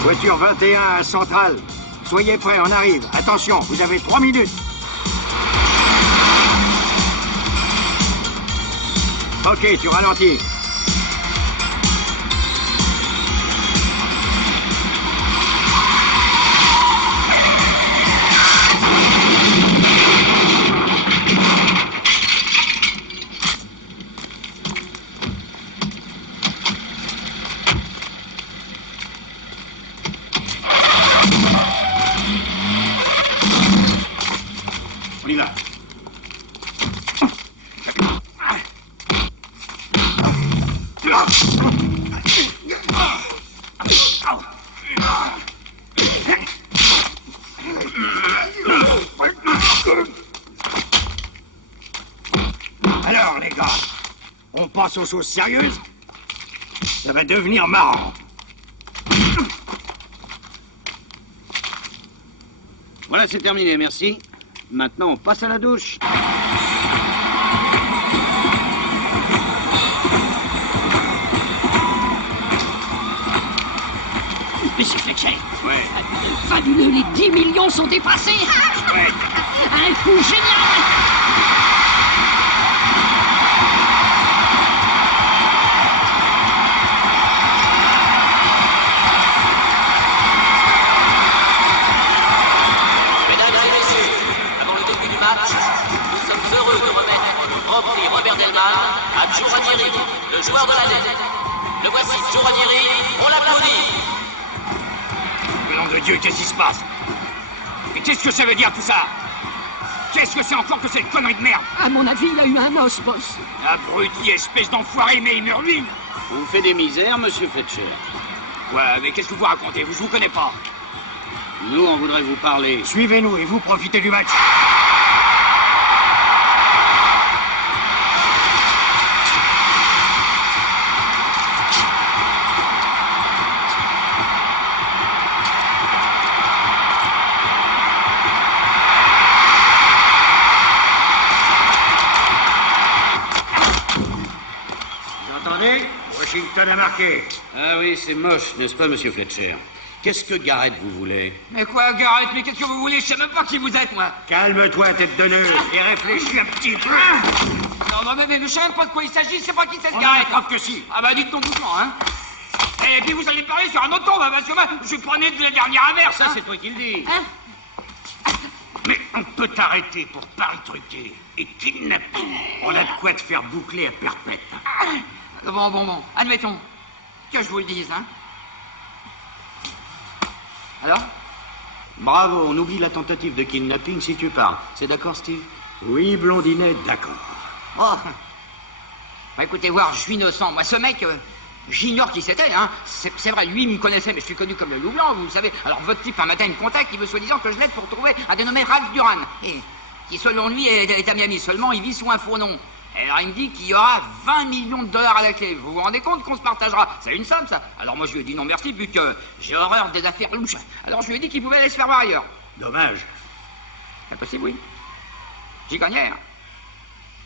Voiture 21 à Centrale. Soyez prêts, on arrive. Attention, vous avez 3 minutes. Ok, tu ralentis. On y va. Alors, les gars, on passe aux choses sérieuses. Ça va devenir marrant. Voilà, c'est terminé, merci. Maintenant, on passe à la douche. Monsieur Fletcher. Ouais. Fabuleux, les 10 millions sont dépassés. Ouais. Un coup génial. Mesdames et messieurs, avant le début du match, nous sommes heureux de remettre le Grand Prix Robert Delman à Joe Ranieri, le joueur de l'année. Le voici, Joe Ranieri, on l'applaudit. Nom de Dieu, qu'est-ce qui se passe? Et qu'est-ce que ça veut dire tout ça? Qu'est-ce que c'est encore que cette connerie de merde? À mon avis, il a eu un os, boss. Abruti, espèce d'enfoiré, mais il meurt lui. On vous fait des misères, monsieur Fletcher. Ouais, mais qu'est-ce que vous racontez? Je vous connais pas. Nous, on voudrait vous parler. Suivez-nous et vous profitez du match. Washington a marqué. Ah oui, c'est moche, n'est-ce pas, monsieur Fletcher? Qu'est-ce que Garrett vous voulez? Mais quoi, Garrett? Mais qu'est-ce que vous voulez? Je sais même pas qui vous êtes, moi. Calme-toi, tête de nœud, et réfléchis un petit peu. Non, mais je sais même pas de quoi il s'agit. C'est pas qui c'est ce Garrett. Grave que si. Ah bah, dites ton doucement, hein. Et puis vous allez parler sur un autre ton, bah, parce que moi, je prenais de la dernière averse. Ça, c'est toi qui le dis. Mais on peut t'arrêter pour pari truqué et kidnapping. On a de quoi te faire boucler à perpète. Bon. Admettons que je vous le dise, hein. Alors? Bravo, on oublie la tentative de kidnapping si tu parles. C'est d'accord, Steve? Oui, Blondinet, d'accord. Oh. Bah écoutez, voir, je suis innocent. Moi, ce mec, j'ignore qui c'était, hein. C'est vrai, lui, il me connaissait, mais je suis connu comme le loup blanc, vous le savez. Alors, votre type, un matin, il me contacte, il veut soi-disant que je l'aide pour trouver un dénommé Ralph Duran. Et qui, selon lui, est à Miami. Seulement, il vit sous un faux nom. Et alors, il me dit qu'il y aura 20 millions de dollars à la clé. Vous vous rendez compte qu'on se partagera? C'est une somme, ça. Alors, moi, je lui ai dit non merci, vu que j'ai horreur des affaires louches. Alors, je lui ai dit qu'il pouvait aller se faire voir ailleurs. Dommage. Impossible, oui. J'y gagnais, hein.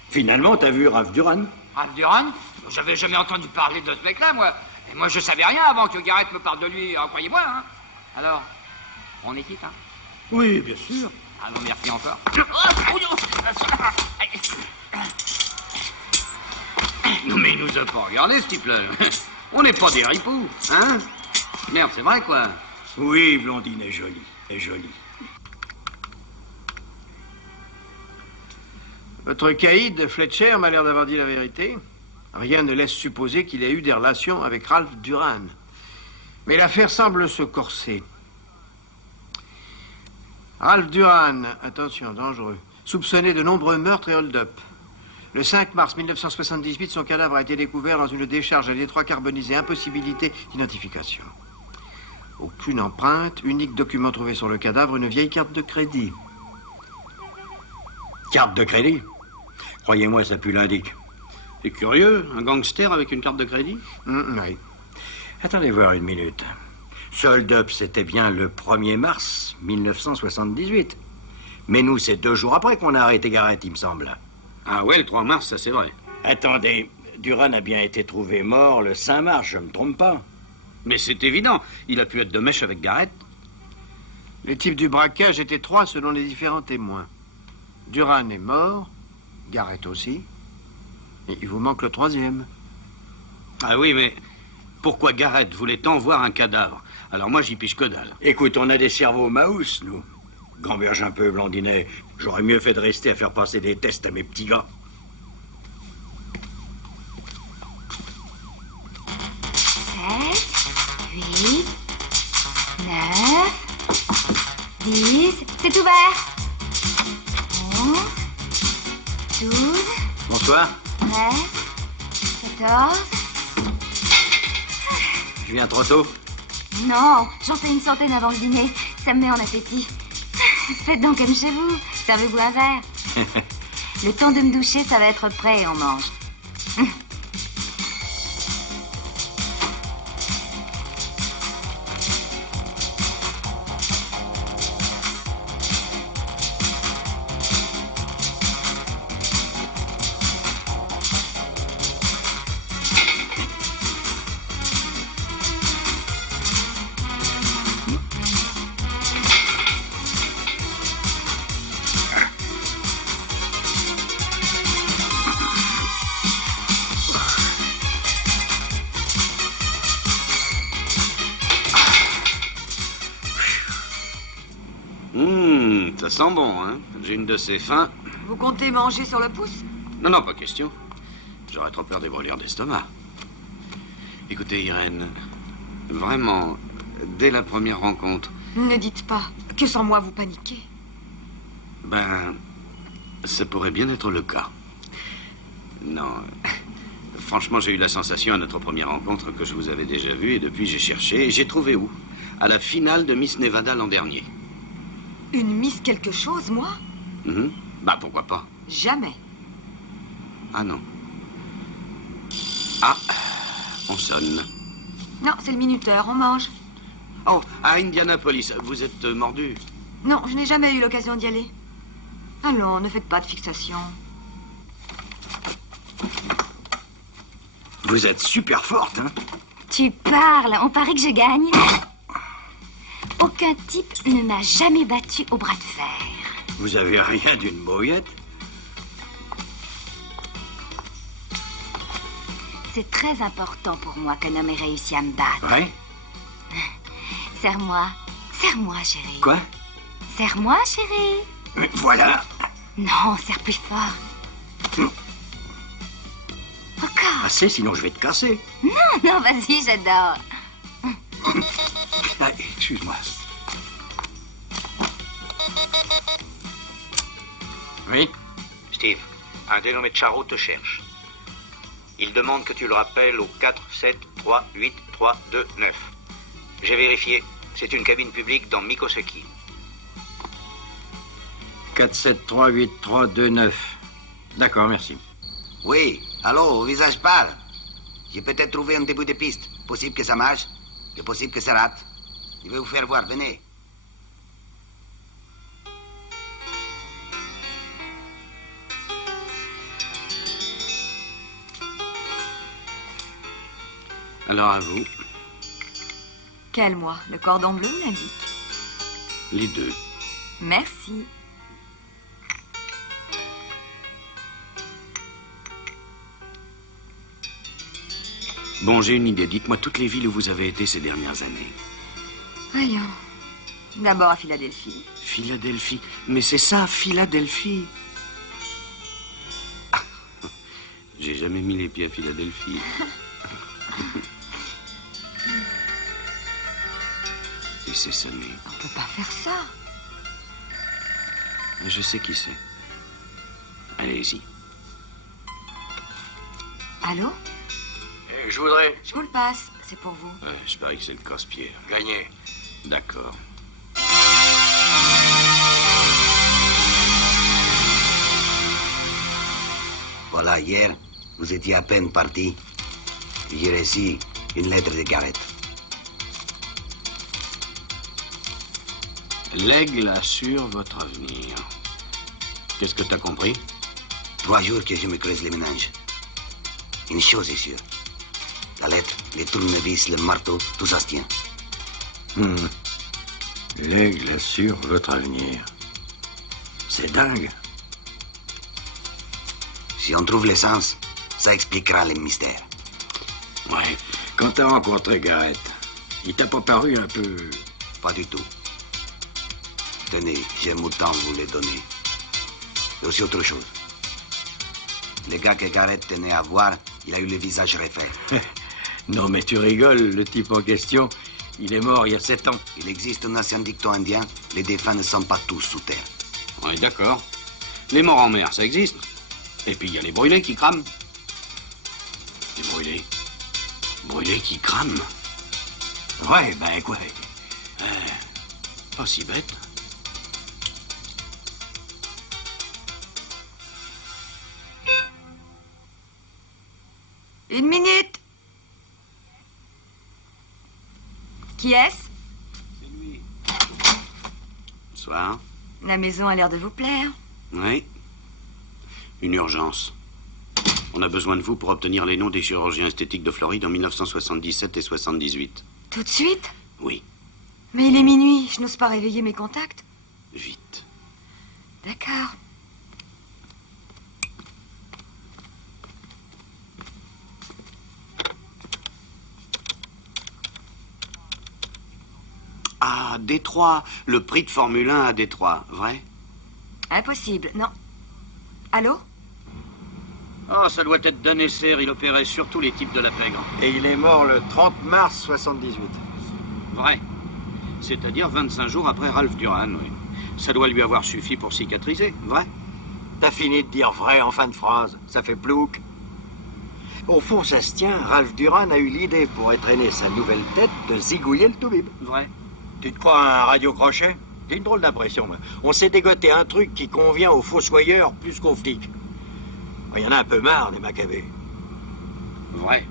Finalement, t'as vu Ralph Duran? Ralph Duran? J'avais jamais entendu parler de ce mec-là, moi. Et moi, je savais rien avant que Garrett me parle de lui, croyez-moi, hein. Alors, on est quitte, hein? Oui, bien sûr. Ah non, merci encore. Non, mais il nous a pas regardé, ce type-là. On n'est pas des ripoux, hein? Merde, c'est vrai, quoi. Oui, Blondine est jolie. Est jolie. Votre caïd, Fletcher, m'a l'air d'avoir dit la vérité. Rien ne laisse supposer qu'il ait eu des relations avec Ralph Duran. Mais l'affaire semble se corser. Ralph Duran, attention, dangereux, soupçonné de nombreux meurtres et hold-up. Le 5 mars 1978, son cadavre a été découvert dans une décharge à détroit carbonisé. Impossibilité d'identification. Aucune empreinte, unique document trouvé sur le cadavre, une vieille carte de crédit. Carte de crédit? Croyez-moi, ça pue l'indique. C'est curieux, un gangster avec une carte de crédit? Oui. Attendez voir une minute. Ce hold-up, c'était bien le 1er mars 1978. Mais nous, c'est 2 jours après qu'on a arrêté Garrett, il me semble. Ah ouais, le 3 mars, ça c'est vrai. Attendez, Duran a bien été trouvé mort le 5 mars, je me trompe pas. Mais c'est évident, il a pu être de mèche avec Garrett. Les types du braquage étaient 3 selon les différents témoins. Duran est mort, Garrett aussi, et il vous manque le 3e. Ah oui, mais pourquoi Garrett voulait tant voir un cadavre? Alors moi, j'y piche que dalle. Écoute, on a des cerveaux maous, nous. Gamberge un peu, Blondinet. J'aurais mieux fait de rester à faire passer des tests à mes petits gars. 7, 8, 9, 10, c'est ouvert. 11, 12, Bonsoir. 13, 14. Je viens trop tôt? Non, j'en fais une centaine avant le dîner. Ça me met en appétit. Faites donc comme chez vous. Servez-vous un verre. Le temps de me doucher, ça va être prêt et on mange. Ça sent bon, hein. J'ai une de ces fins. Vous comptez manger sur le pouce? Non, non, pas question. J'aurais trop peur des brûlures d'estomac. Écoutez, Irène, vraiment, dès la première rencontre... Ne dites pas que sans moi vous paniquez. Ben, ça pourrait bien être le cas. Non, franchement, j'ai eu la sensation à notre première rencontre que je vous avais déjà vu et depuis j'ai cherché et j'ai trouvé où? À la finale de Miss Nevada l'an dernier. Une Miss quelque chose, moi? Bah, pourquoi pas? Jamais. Ah non. Ah, on sonne. Non, c'est le minuteur, on mange. Oh, à Indianapolis, vous êtes mordu? Non, je n'ai jamais eu l'occasion d'y aller. Allons, ne faites pas de fixation. Vous êtes super forte, hein? Tu parles, on parie que je gagne. Aucun type ne m'a jamais battu au bras de fer. Vous avez rien d'une moyette? C'est très important pour moi qu'un homme ait réussi à me battre. Ouais? Serre-moi, chérie. Quoi? Serre-moi, chérie. Mais voilà. Non, serre plus fort. Encore. Assez, sinon je vais te casser. Non, vas-y, j'adore. Ah, excuse-moi. Oui? Steve, un dénommé Charo te cherche. Il demande que tu le rappelles au 4738329. J'ai vérifié. C'est une cabine publique dans Mikosaki. 4738329. D'accord, merci. Oui, allô, au visage pâle. J'ai peut-être trouvé un début de piste. Possible que ça marche, et possible que ça rate. Je vais vous faire voir, venez. Alors à vous. Quel moi? Le cordon bleu ou l'indique? Les deux. Merci. Bon, j'ai une idée. Dites-moi toutes les villes où vous avez été ces dernières années. Voyons. D'abord à Philadelphie. Philadelphie. Mais c'est ça, Philadelphie. Ah, j'ai jamais mis les pieds à Philadelphie. Et c'est sonné. On peut pas faire ça. Je sais qui c'est. Allez-y. Allô? Je voudrais... Je vous le passe, c'est pour vous. Je parie que c'est le casse-pierre. Gagner. D'accord. Voilà, hier, vous étiez à peine parti. J'ai reçu une lettre de Garrett. L'aigle assure votre avenir. Qu'est-ce que t'as compris? 3 jours que je me creuse les méninges. Une chose est sûre. La lettre, les tournevis, le marteau, tout ça se tient. L'aigle assure votre avenir. C'est dingue. Si on trouve l'essence, ça expliquera les mystères. Ouais. Quand t'as rencontré Garrett, il t'a pas paru un peu... Pas du tout. Tenez, j'aime autant vous les donner. Et aussi autre chose. Le gars que Garrett tenait à voir, il a eu le visage refait. Non, mais tu rigoles, le type en question, il est mort il y a 7 ans. Il existe un ancien dicton indien, les défunts ne sont pas tous sous terre. Oui, d'accord. Les morts en mer, ça existe. Et puis il y a les brûlés qui crament. Les brûlés. Brûlés qui crament. Ouais, ben quoi. Pas si bête. Une minute. Qui est-ce? C'est lui. Bonsoir. La maison a l'air de vous plaire. Oui. Une urgence. On a besoin de vous pour obtenir les noms des chirurgiens esthétiques de Floride en 1977 et 78. Tout de suite? Oui. Mais il est minuit, je n'ose pas réveiller mes contacts. Vite. D'accord. Ah, à Détroit. Le prix de Formule 1 à Détroit, vrai? Impossible, non. Allô? Oh, ça doit être Dan Esser. Il opérait surtout les types de la pègre. Et il est mort le 30 mars 78. Vrai. C'est-à-dire 25 jours après Ralph Duran, oui. Ça doit lui avoir suffi pour cicatriser, vrai? T'as fini de dire vrai en fin de phrase. Ça fait plouc. Au fond, ça se tient. Ralph Duran a eu l'idée pour entraîner sa nouvelle tête de zigouiller le toubib. Vrai. Tu te crois un radio-crochet? J'ai une drôle d'impression. On s'est dégoté un truc qui convient aux fossoyeurs plus qu'aux flics. Il y en a un peu marre, des macabées. Vrai.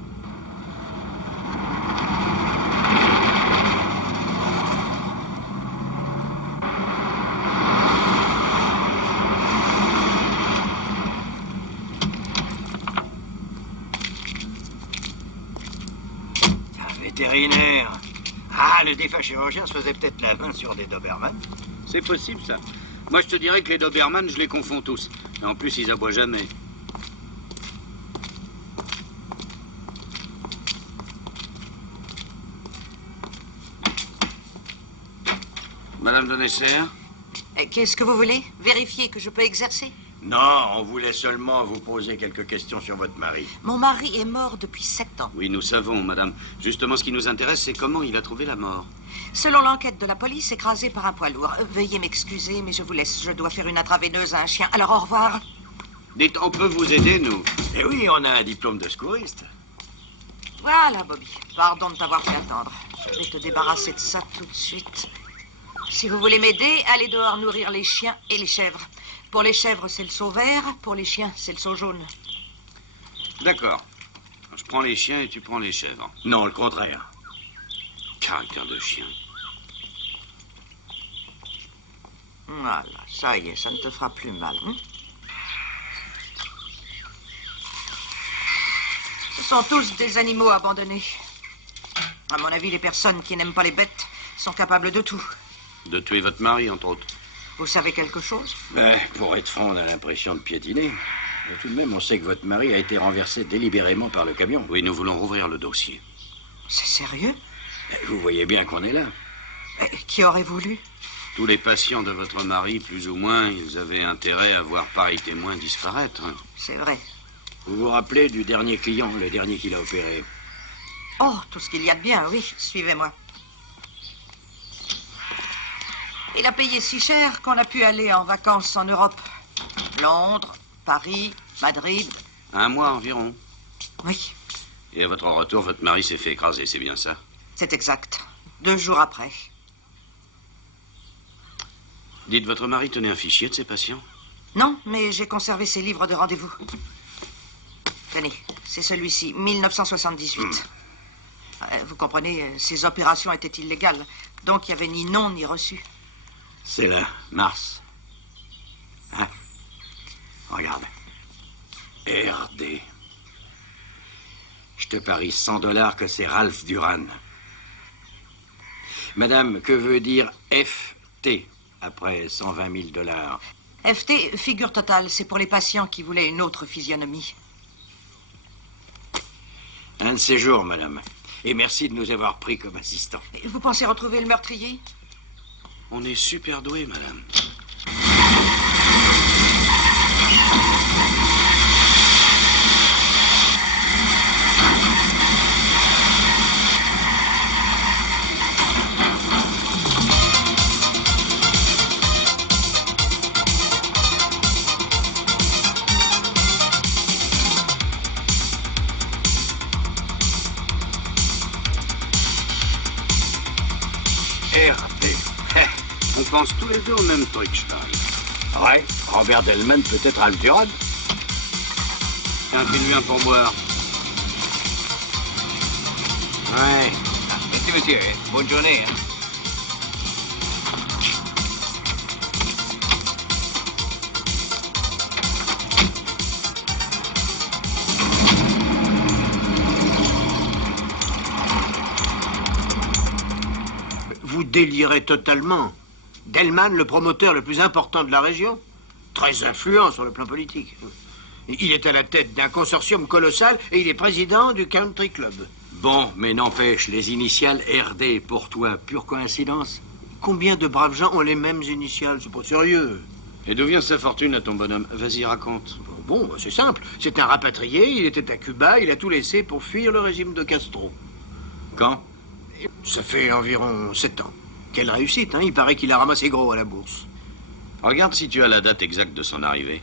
Un vétérinaire. Ah, le défunt chirurgien se faisait peut-être la main sur des Doberman. C'est possible, ça. Moi, je te dirais que les Doberman, je les confonds tous. Et en plus, ils aboient jamais. Madame de Nesser? Qu'est-ce que vous voulez? Vérifier que je peux exercer? Non, on voulait seulement vous poser quelques questions sur votre mari. Mon mari est mort depuis 7 ans. Oui, nous savons, madame. Justement, ce qui nous intéresse, c'est comment il a trouvé la mort. Selon l'enquête de la police, écrasé par un poids lourd. Veuillez m'excuser, mais je vous laisse. Je dois faire une intraveineuse à un chien. Alors, au revoir. Dites, on peut vous aider, nous? Eh oui, on a un diplôme de secouriste. Voilà, Bobby. Pardon de t'avoir fait attendre. Je vais te débarrasser de ça tout de suite. Si vous voulez m'aider, allez dehors nourrir les chiens et les chèvres. Pour les chèvres, c'est le seau vert. Pour les chiens, c'est le seau jaune. D'accord. Je prends les chiens et tu prends les chèvres. Non, le contraire. Caractère de chien. Voilà, ça y est, ça ne te fera plus mal. Hein? Ce sont tous des animaux abandonnés. À mon avis, les personnes qui n'aiment pas les bêtes sont capables de tout. De tuer votre mari, entre autres. Vous savez quelque chose? Pour être franc, on a l'impression de piétiner. Mais tout de même, on sait que votre mari a été renversé délibérément par le camion. Oui, nous voulons rouvrir le dossier. C'est sérieux? Vous voyez bien qu'on est là. Qui aurait voulu? Tous les patients de votre mari, plus ou moins, ils avaient intérêt à voir pareil témoin disparaître. C'est vrai. Vous vous rappelez du dernier client, le dernier qu'il a opéré? Oh, tout ce qu'il y a de bien, oui. Suivez-moi. Il a payé si cher qu'on a pu aller en vacances en Europe. Londres, Paris, Madrid. 1 mois environ. Oui. Et à votre retour, votre mari s'est fait écraser, c'est bien ça? C'est exact. 2 jours après. Dites, votre mari tenait un fichier de ses patients? Non, mais j'ai conservé ses livres de rendez-vous. Tenez, c'est celui-ci, 1978. Vous comprenez, ces opérations étaient illégales. Donc il n'y avait ni nom ni reçu. C'est là, mars. Hein? Regarde. RD. Je te parie $100 que c'est Ralph Duran. Madame, que veut dire FT après 120 000 $? FT, figure totale, c'est pour les patients qui voulaient une autre physionomie. Un de ces jours, madame. Et merci de nous avoir pris comme assistants. Vous pensez retrouver le meurtrier? On est super doués, madame. On pense tous les deux au même truc, je parle. Ouais, Robert Delman, peut-être Ralph Duran. Tiens, file-lui un pourboire. Ouais. Merci, monsieur. Bonne journée. Hein. Vous délirez totalement. Delman, le promoteur le plus important de la région, très influent sur le plan politique. Il est à la tête d'un consortium colossal et il est président du Country Club. Bon, mais n'empêche, les initiales RD, pour toi, pure coïncidence? Combien de braves gens ont les mêmes initiales? C'est pas sérieux. Et d'où vient sa fortune à ton bonhomme? Vas-y, raconte. Bon, c'est simple. C'est un rapatrié, il était à Cuba, il a tout laissé pour fuir le régime de Castro. Quand? Ça fait environ 7 ans. Quelle réussite, hein? Il paraît qu'il a ramassé gros à la bourse. Regarde si tu as la date exacte de son arrivée.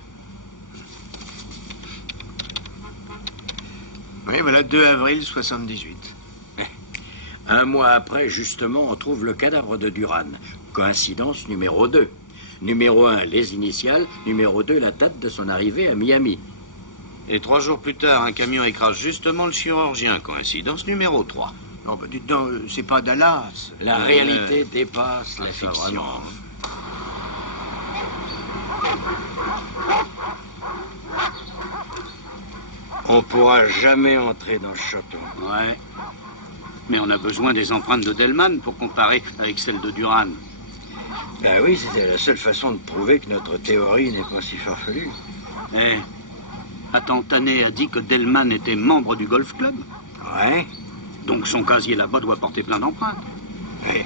Oui, voilà, 2 avril 78. Un mois après, justement, on trouve le cadavre de Duran. Coïncidence numéro 2. Numéro 1, les initiales. Numéro 2, la date de son arrivée à Miami. Et 3 jours plus tard, un camion écrase justement le chirurgien. Coïncidence numéro 3. Non, bah dites donc, c'est pas Dallas. La réalité dépasse la fiction. Vraiment, hein. On pourra jamais entrer dans le château. Ouais. Mais on a besoin des empreintes de Delman pour comparer avec celles de Duran. Ben oui, c'était la seule façon de prouver que notre théorie n'est pas si farfelue. Eh, attends, Tanet a dit que Delman était membre du golf club. Ouais. Donc son casier là-bas doit porter plein d'empreintes. Ouais.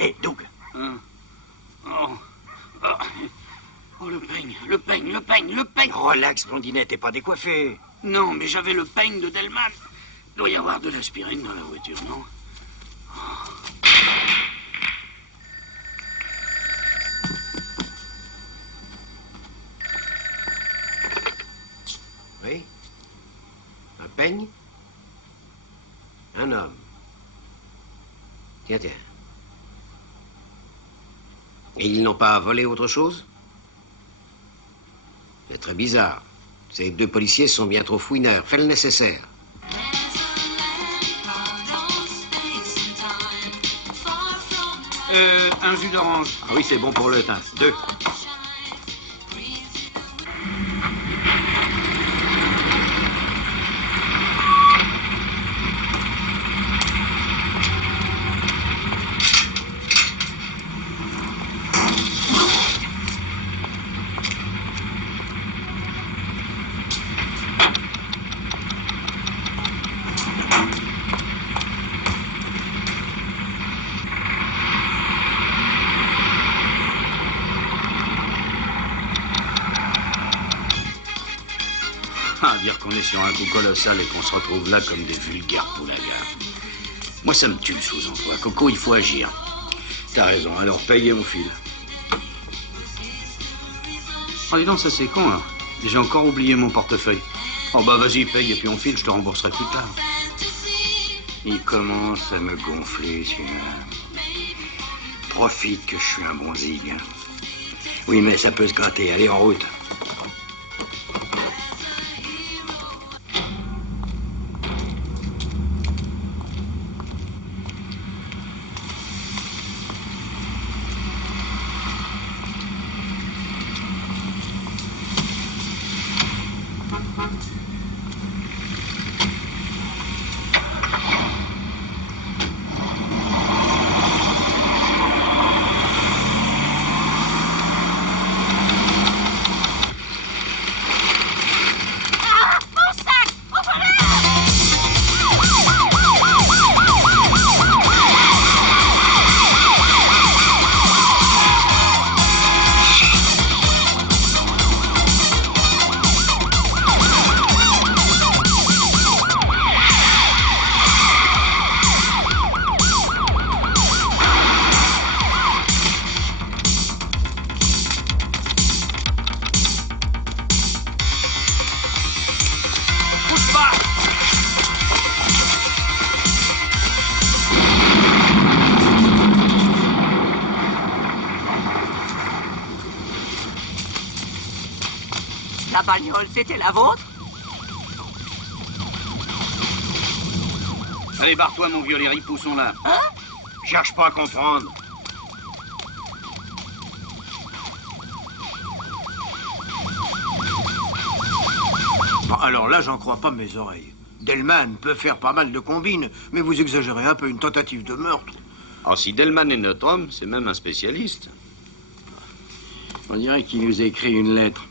Hé, Doug. Oh, le peigne, le peigne, le peigne, le peigne. Relax, Blondinet, t'es pas décoiffé. Non, mais j'avais le peigne de Delman. Il doit y avoir de l'aspirine dans la voiture, non? Oui? Un peigne? Un homme. Tiens, tiens. Et ils n'ont pas volé autre chose? C'est très bizarre. Ces 2 policiers sont bien trop fouineurs. Fais le nécessaire. Un jus d'orange. Ah oui, c'est bon pour le teint. 2. Dire qu'on est sur un coup colossal et qu'on se retrouve là comme des vulgaires poulagas. Moi, ça me tue le sous-emploi. Coco, il faut agir. T'as raison, alors paye et on file. Oh, dis donc, ça c'est con, là. J'ai encore oublié mon portefeuille. Oh, bah vas-y, paye et puis on file, je te rembourserai plus tard. Il commence à me gonfler, celui-là. Profite que je suis un bon zig. Oui, mais ça peut se gratter. Allez, en route. La bagnole, c'était la vôtre? Allez, barre-toi, mon vieux, les ripoux sont là. Hein? Cherche pas à comprendre. Bon, alors là, j'en crois pas mes oreilles. Delman peut faire pas mal de combines, mais vous exagérez un peu, une tentative de meurtre. Oh, si Delman est notre homme, c'est même un spécialiste. On dirait qu'il nous a écrit une lettre.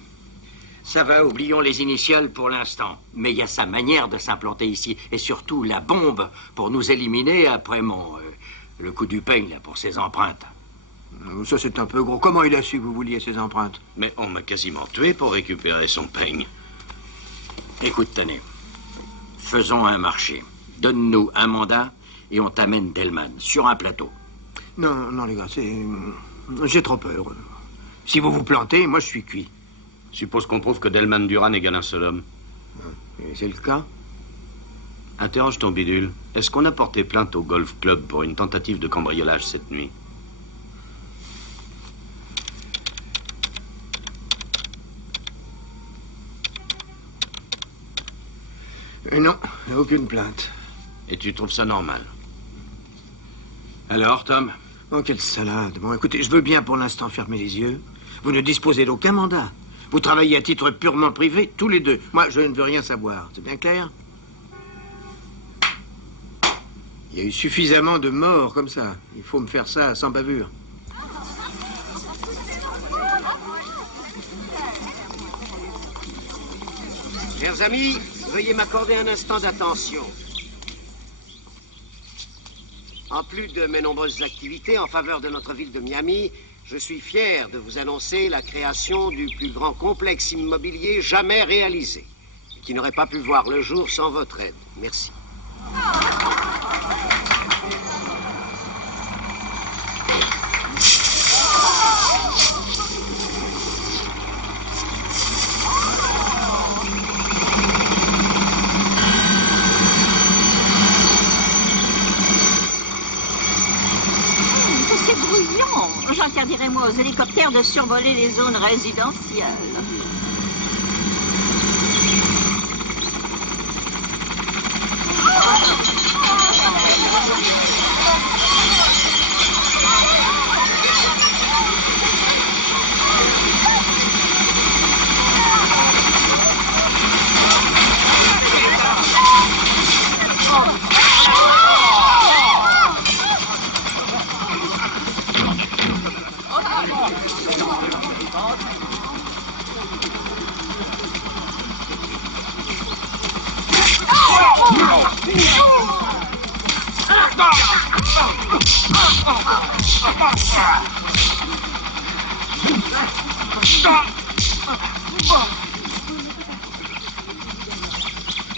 Ça va, oublions les initiales pour l'instant. Mais il y a sa manière de s'implanter ici. Et surtout la bombe pour nous éliminer après le coup du peigne, là, pour ses empreintes. Ça, c'est un peu gros. Comment il a su que vous vouliez ses empreintes? Mais on m'a quasiment tué pour récupérer son peigne. Écoute, Tané, faisons un marché. Donne-nous un mandat et on t'amène Delman sur un plateau. Non, non, les gars, j'ai trop peur. Si vous vous plantez, moi, je suis cuit. Suppose qu'on prouve que Delman Duran égale un seul homme. Et c'est le cas? Interroge ton bidule. Est-ce qu'on a porté plainte au Golf Club pour une tentative de cambriolage cette nuit? Non, aucune plainte. Et tu trouves ça normal? Alors, Tom? Oh, quelle salade. Bon, écoutez, je veux bien pour l'instant fermer les yeux. Vous ne disposez d'aucun mandat. Vous travaillez à titre purement privé, tous les deux. Moi, je ne veux rien savoir. C'est bien clair? Il y a eu suffisamment de morts comme ça. Il faut me faire ça sans bavure. Chers amis, veuillez m'accorder un instant d'attention. En plus de mes nombreuses activités en faveur de notre ville de Miami, je suis fier de vous annoncer la création du plus grand complexe immobilier jamais réalisé, qui n'aurait pas pu voir le jour sans votre aide. Merci. C'est bruyant. J'interdirais moi aux hélicoptères de survoler les zones résidentielles.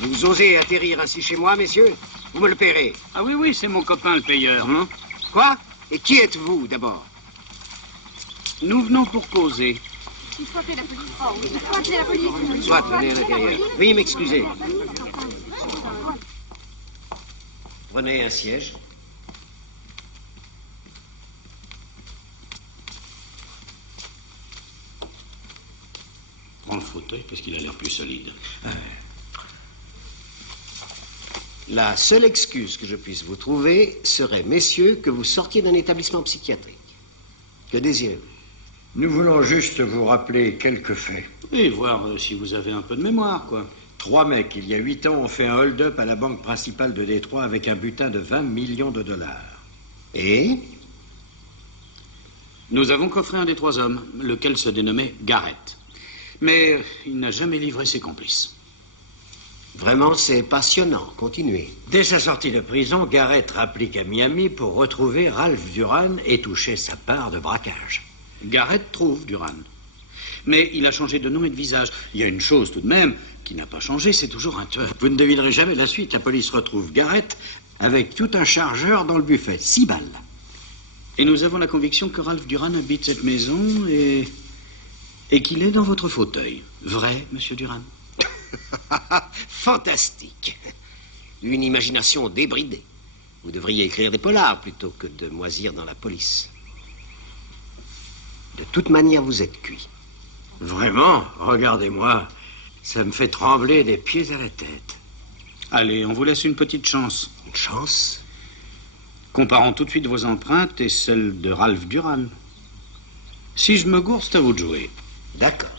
Vous osez atterrir ainsi chez moi, messieurs? Vous me le paierez. Ah oui, oui, c'est mon copain le payeur, non? Quoi? Et qui êtes-vous, d'abord? Nous venons pour causer. Il faut appeler la police. Oh, oui. Il faut appeler la police. Soit, venez à l'intérieur. Veuillez m'excuser. Prenez un siège. Prends le fauteuil parce qu'il a l'air plus solide. La seule excuse que je puisse vous trouver serait, messieurs, que vous sortiez d'un établissement psychiatrique. Que désirez-vous? Nous voulons juste vous rappeler quelques faits. Et voir si vous avez un peu de mémoire, quoi. 3 mecs, il y a 8 ans, ont fait un hold-up à la banque principale de Détroit avec un butin de 20 millions de dollars. Et? Nous avons coffré un des 3 hommes, lequel se dénommait Garrett. Mais il n'a jamais livré ses complices. Vraiment, c'est passionnant. Continuez. Dès sa sortie de prison, Garrett rapplique à Miami pour retrouver Ralph Duran et toucher sa part de braquage. Garrett trouve Duran. Mais il a changé de nom et de visage. Il y a une chose tout de même qui n'a pas changé, c'est toujours un tueur. Vous ne devinerez jamais la suite. La police retrouve Garrett avec tout un chargeur dans le buffet. 6 balles. Et nous avons la conviction que Ralph Duran habite cette maison et qu'il est dans votre fauteuil. Vrai, monsieur Duran? Fantastique. Une imagination débridée. Vous devriez écrire des polars plutôt que de moisir dans la police. De toute manière, vous êtes cuit. Vraiment? Regardez-moi. Ça me fait trembler des pieds à la tête. Allez, on vous laisse une petite chance. Une chance? Comparons tout de suite vos empreintes et celles de Ralph Duran. Si je me gourre, c'est à vous de jouer. D'accord.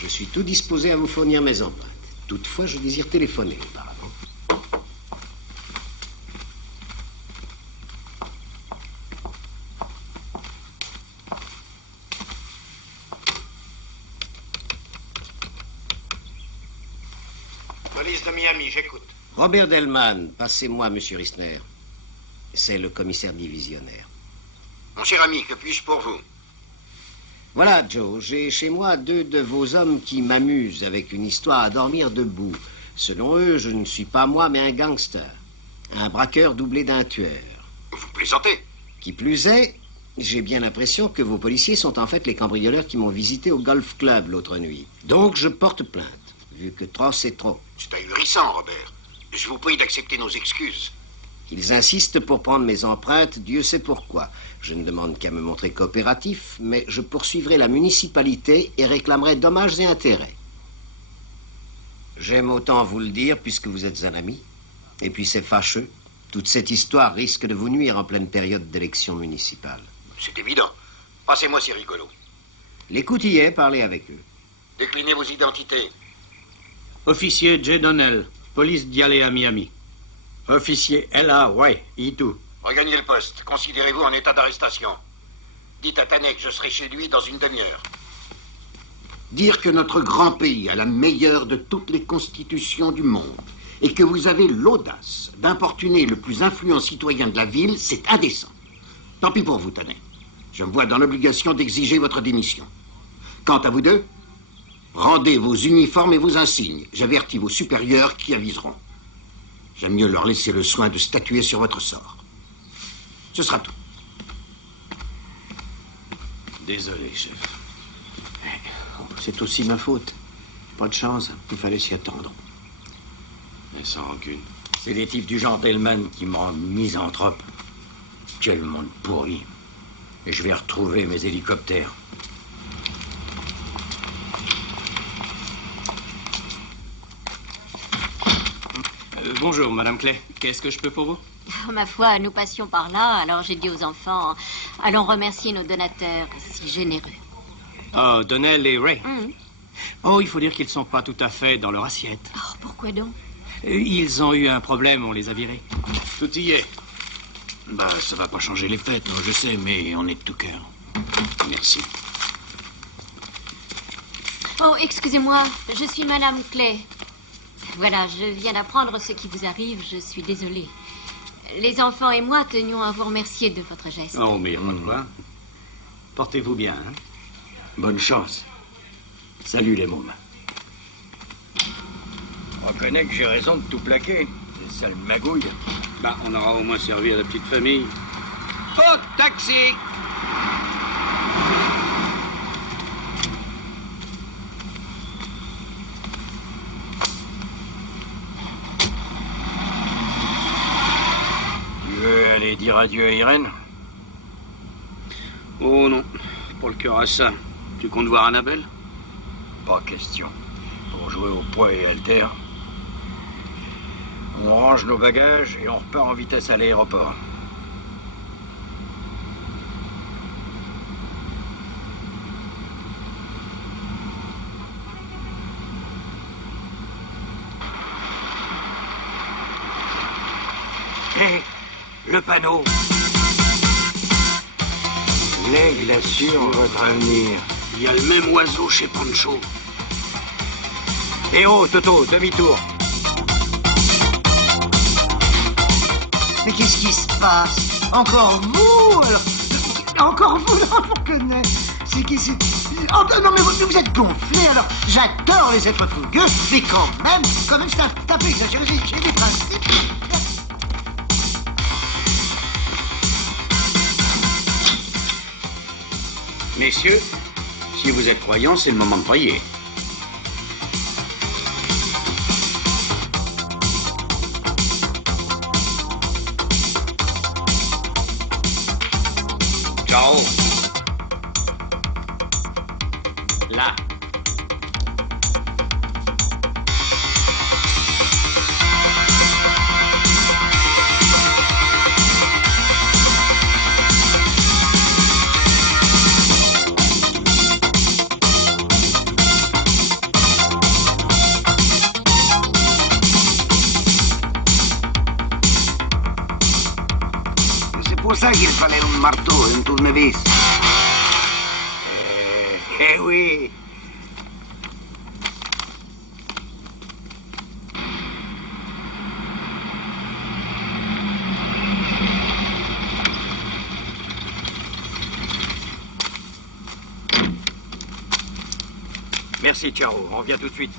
Je suis tout disposé à vous fournir mes empreintes. Toutefois, je désire téléphoner auparavant. Police de Miami, j'écoute. Robert Delman, passez-moi, monsieur Risner. C'est le commissaire divisionnaire. Mon cher ami, que puis-je pour vous? Voilà, Joe, j'ai chez moi 2 de vos hommes qui m'amusent avec une histoire à dormir debout. Selon eux, je ne suis pas moi, mais un gangster. Un braqueur doublé d'un tueur. Vous plaisantez? Qui plus est, j'ai bien l'impression que vos policiers sont en fait les cambrioleurs qui m'ont visité au Golf Club l'autre nuit. Donc je porte plainte, vu que trop c'est trop. C'est ahurissant, Robert. Je vous prie d'accepter nos excuses. Ils insistent pour prendre mes empreintes, Dieu sait pourquoi. Je ne demande qu'à me montrer coopératif, mais je poursuivrai la municipalité et réclamerai dommages et intérêts. J'aime autant vous le dire puisque vous êtes un ami. Et puis c'est fâcheux. Toute cette histoire risque de vous nuire en pleine période d'élection municipale. C'est évident. Passez-moi ces rigolos. L'écoutillez, parlez avec eux. Déclinez vos identités. Officier J. Donnell, police d'Yale à Miami. Officier L.A. Ouais, Itou. Regagnez le poste. Considérez-vous en état d'arrestation. Dites à Tanek que je serai chez lui dans une demi-heure. Dire que notre grand pays a la meilleure de toutes les constitutions du monde et que vous avez l'audace d'importuner le plus influent citoyen de la ville, c'est indécent. Tant pis pour vous, Tanek. Je me vois dans l'obligation d'exiger votre démission. Quant à vous deux, rendez vos uniformes et vos insignes. J'avertis vos supérieurs qui aviseront. J'aime mieux leur laisser le soin de statuer sur votre sort. Ce sera tout. Désolé, chef. C'est aussi ma faute. Pas de chance, il fallait s'y attendre. Mais sans rancune. C'est des types du genre Delman qui me rendent misanthrope. Quel monde pourri. Et je vais retrouver mes hélicoptères. Bonjour, Madame Clay. Qu'est-ce que je peux pour vous? Ma foi, nous passions par là, alors j'ai dit aux enfants, allons remercier nos donateurs si généreux. Oh, Donnell et Ray. Oh, il faut dire qu'ils ne sont pas tout à fait dans leur assiette. Oh, pourquoi donc? Ils ont eu un problème, on les a virés. Tout y est. Bah, ça va pas changer les fêtes, je sais, mais on est de tout cœur. Merci. Oh, excusez-moi, je suis Madame Clay. Voilà, je viens d'apprendre ce qui vous arrive, je suis désolée. Les enfants et moi tenions à vous remercier de votre geste. Oh, mais pas de quoi. Portez-vous bien, hein? Bonne chance. Salut les mômes. Je reconnais que j'ai raison de tout plaquer. Ces sales magouilles. Bah, on aura au moins servi à la petite famille. Oh, taxi! Tu veux aller dire adieu à Irène? Oh non, pour le cœur à ça. Tu comptes voir Annabelle? Pas question. Pour jouer au poids et haltère. On range nos bagages et on repart en vitesse à l'aéroport. Hé, le panneau. L'aigle assure votre avenir. Il y a le même oiseau chez Pancho. Eh oh, Toto, demi-tour. Mais qu'est-ce qui se passe? Encore vous alors? Encore vous? Non, je vous connais. C'est qui c'est... Oh non, mais vous êtes gonflé alors. J'adore les êtres fougueux, mais quand même c'est un peu exagéré. J'ai des principes. Messieurs, si vous êtes croyants, c'est le moment de prier. Ciao. Là. pour ça qu'il fallait un marteau et un tournevis. Eh oui. Merci, Charo. On revient tout de suite.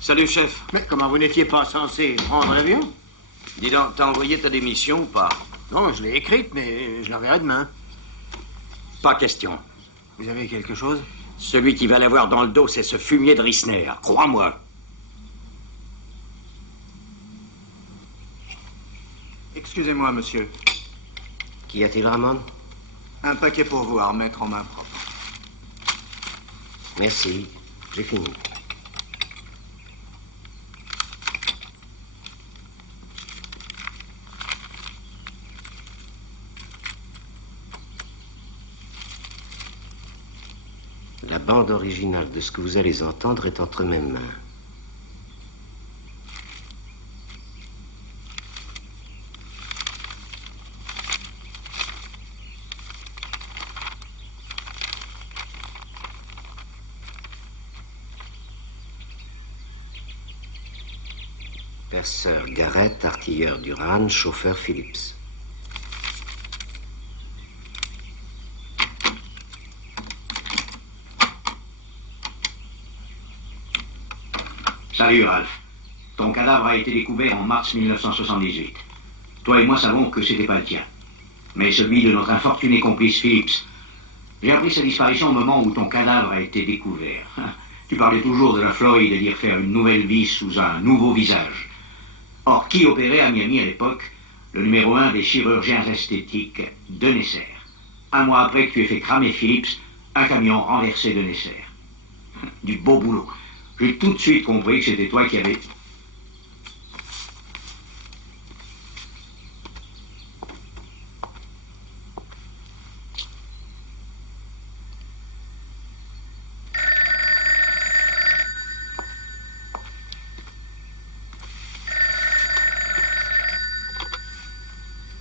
Salut, chef. Mais comment vous n'étiez pas censé prendre l'avion? Dis donc, t'as envoyé ta démission ou pas? Non, je l'ai écrite, mais je l'enverrai demain. Pas question. Vous avez quelque chose? Celui qui va l'avoir dans le dos, c'est ce fumier de Rissner. Crois-moi. Excusez-moi, monsieur. Qu'y a-t-il, Ramon? Un paquet pour vous à remettre en main propre. Merci, j'ai fini. La bande originale de ce que vous allez entendre est entre mes mains. Perceur Garrett, artilleur Duran, chauffeur Phillips. Salut, Ralph. Ton cadavre a été découvert en mars 1978. Toi et moi savons que c'était pas le tien, mais celui de notre infortuné complice Phillips. J'ai appris sa disparition au moment où ton cadavre a été découvert. Tu parlais toujours de la Floride et d'y refaire une nouvelle vie sous un nouveau visage. Or, qui opérait à Miami à l'époque? Le numéro 1 des chirurgiens esthétiques de Nesser. Un mois après que tu aies fait cramer Phillips, un camion renversé de Nesser. Du beau boulot. J'ai tout de suite compris que c'était toi qui avais...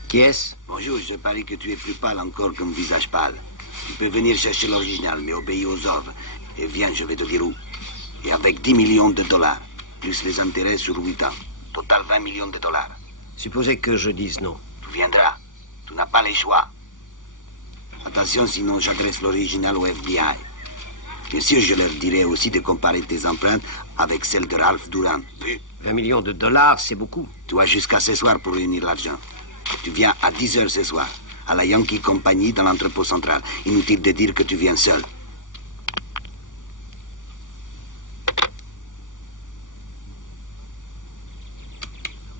Qui est-ce? Bonjour, je parie que tu es plus pâle encore qu'un visage pâle. Tu peux venir chercher l'original, mais obéis aux ordres. Et viens, je vais te dire où. Et avec 10 millions de dollars, plus les intérêts sur 8 ans. Total 20 millions de dollars. Supposez que je dise non. Tu viendras. Tu n'as pas les choix. Attention, sinon j'adresse l'original au FBI. Bien sûr, je leur dirai aussi de comparer tes empreintes avec celles de Ralph Duran. Vu? 20 millions de dollars, c'est beaucoup. Tu as jusqu'à ce soir pour réunir l'argent. Tu viens à 10 heures ce soir, à la Yankee Company dans l'entrepôt central. Inutile de dire que tu viens seul.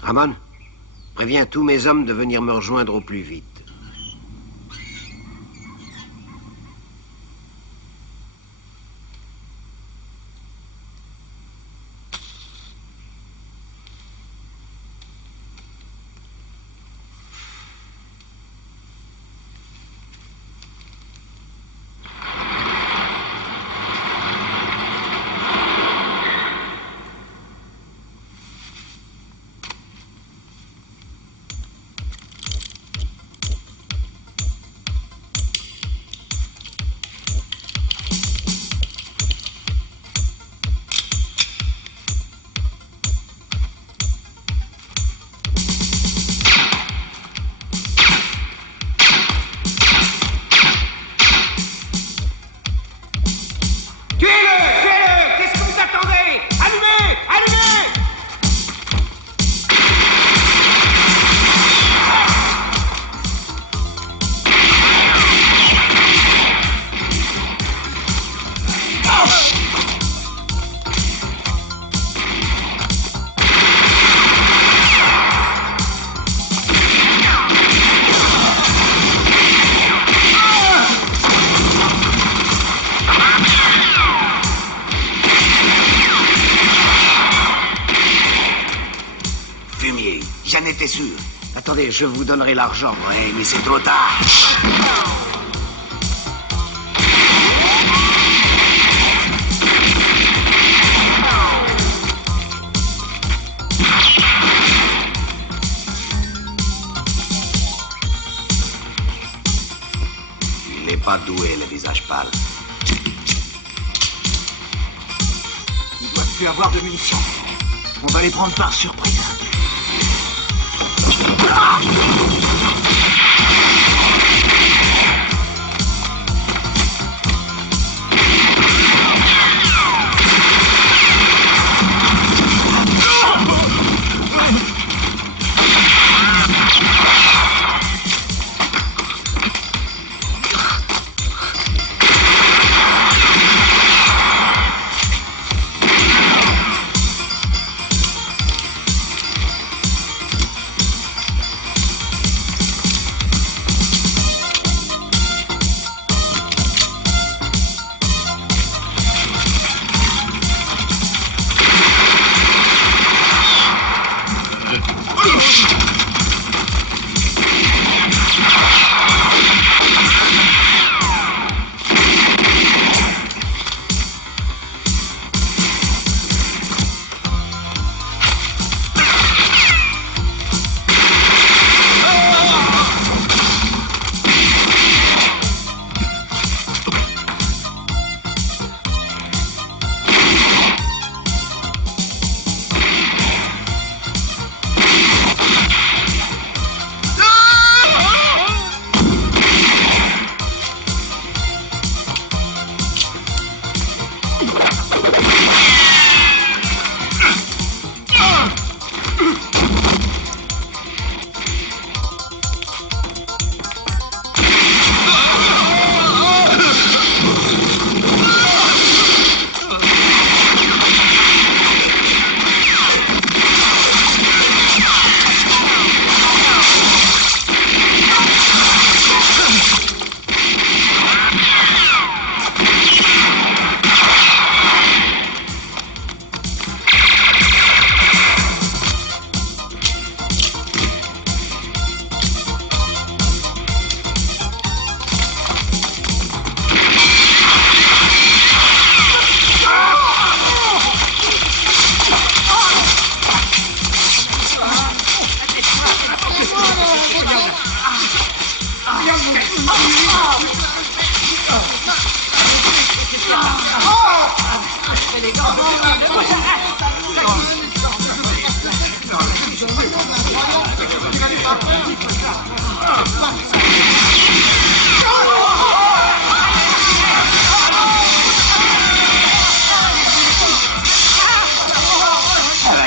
Ramon, préviens tous mes hommes de venir me rejoindre au plus vite. J'en étais sûr. Attendez, je vous donnerai l'argent. Oui, mais c'est trop tard. pas doué, le visage pâle. Ils ne doivent plus avoir de munitions. On va les prendre par surprise.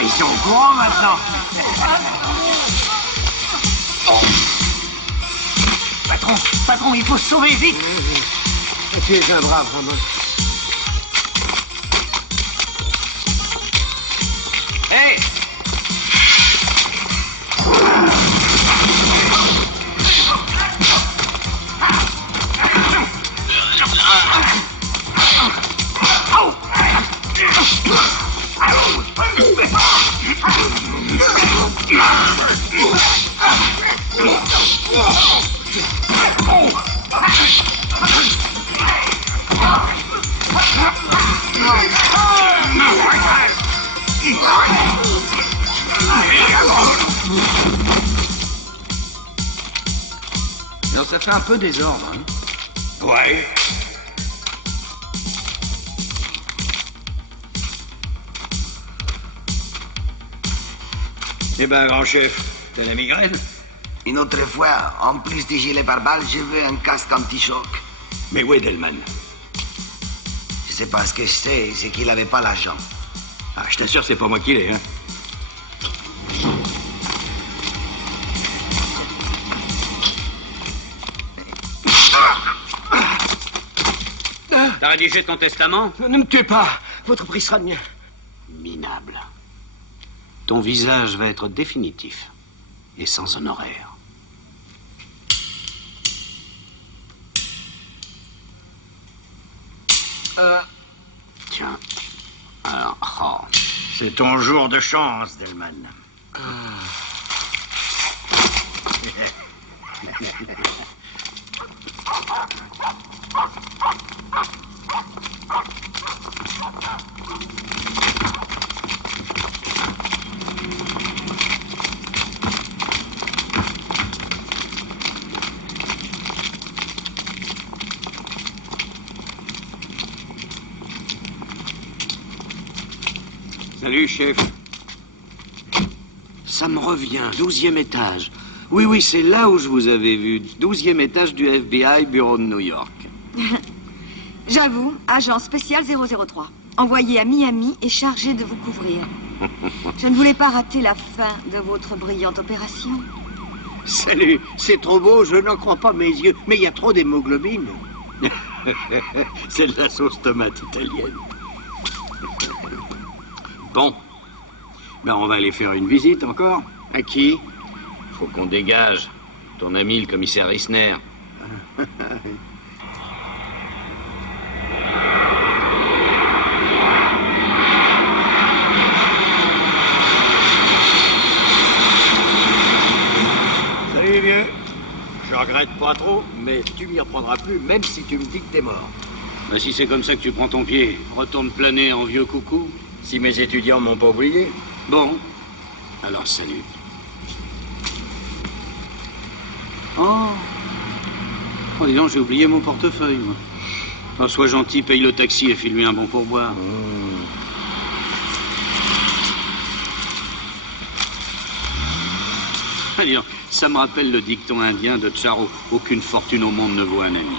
Ils sont au courant maintenant. Patron, il faut se sauver vite. Tu es un brave, Ramon. Hé! Non, ça fait un peu désordre, hein. Ouais. Eh ben, grand chef, t'as la migraine? Une autre fois, en plus du gilet pare-balles, je veux un casque anti-choc. Mais où est Delman? Je sais pas ce que c'est qu'il avait pas l'argent. Ah, je t'assure, c'est pas moi qui l'ai, hein. T'as rédigé ton testament? Ne me tuez pas. Votre prix sera le mien. Minable. Ton visage va être définitif et sans honoraire. Tiens. Alors, oh. C'est ton jour de chance, Delman. Salut, chef. Ça me revient, 12e étage. Oui, c'est là où je vous avais vu. 12e étage du FBI, bureau de New York. J'avoue, agent spécial 003. Envoyé à Miami et chargé de vous couvrir. Je ne voulais pas rater la fin de votre brillante opération. Salut, c'est trop beau, je n'en crois pas mes yeux. Mais il y a trop d'hémoglobine. C'est de la sauce tomate italienne. Bon. Ben, on va aller faire une visite encore. À qui? Faut qu'on dégage. Ton ami, le commissaire Rissner. Salut, vieux. Je regrette pas trop, mais tu m'y reprendras plus, même si tu me dis que t'es mort. Ben, si c'est comme ça que tu prends ton pied, retourne planer en vieux coucou. Si mes étudiants m'ont pas oublié. Bon. Alors, salut. Oh, dis donc, j'ai oublié mon portefeuille, moi. Oh, sois gentil, paye le taxi et file-lui un bon pourboire. Allez, ça me rappelle le dicton indien de Charo. Aucune fortune au monde ne vaut un ami.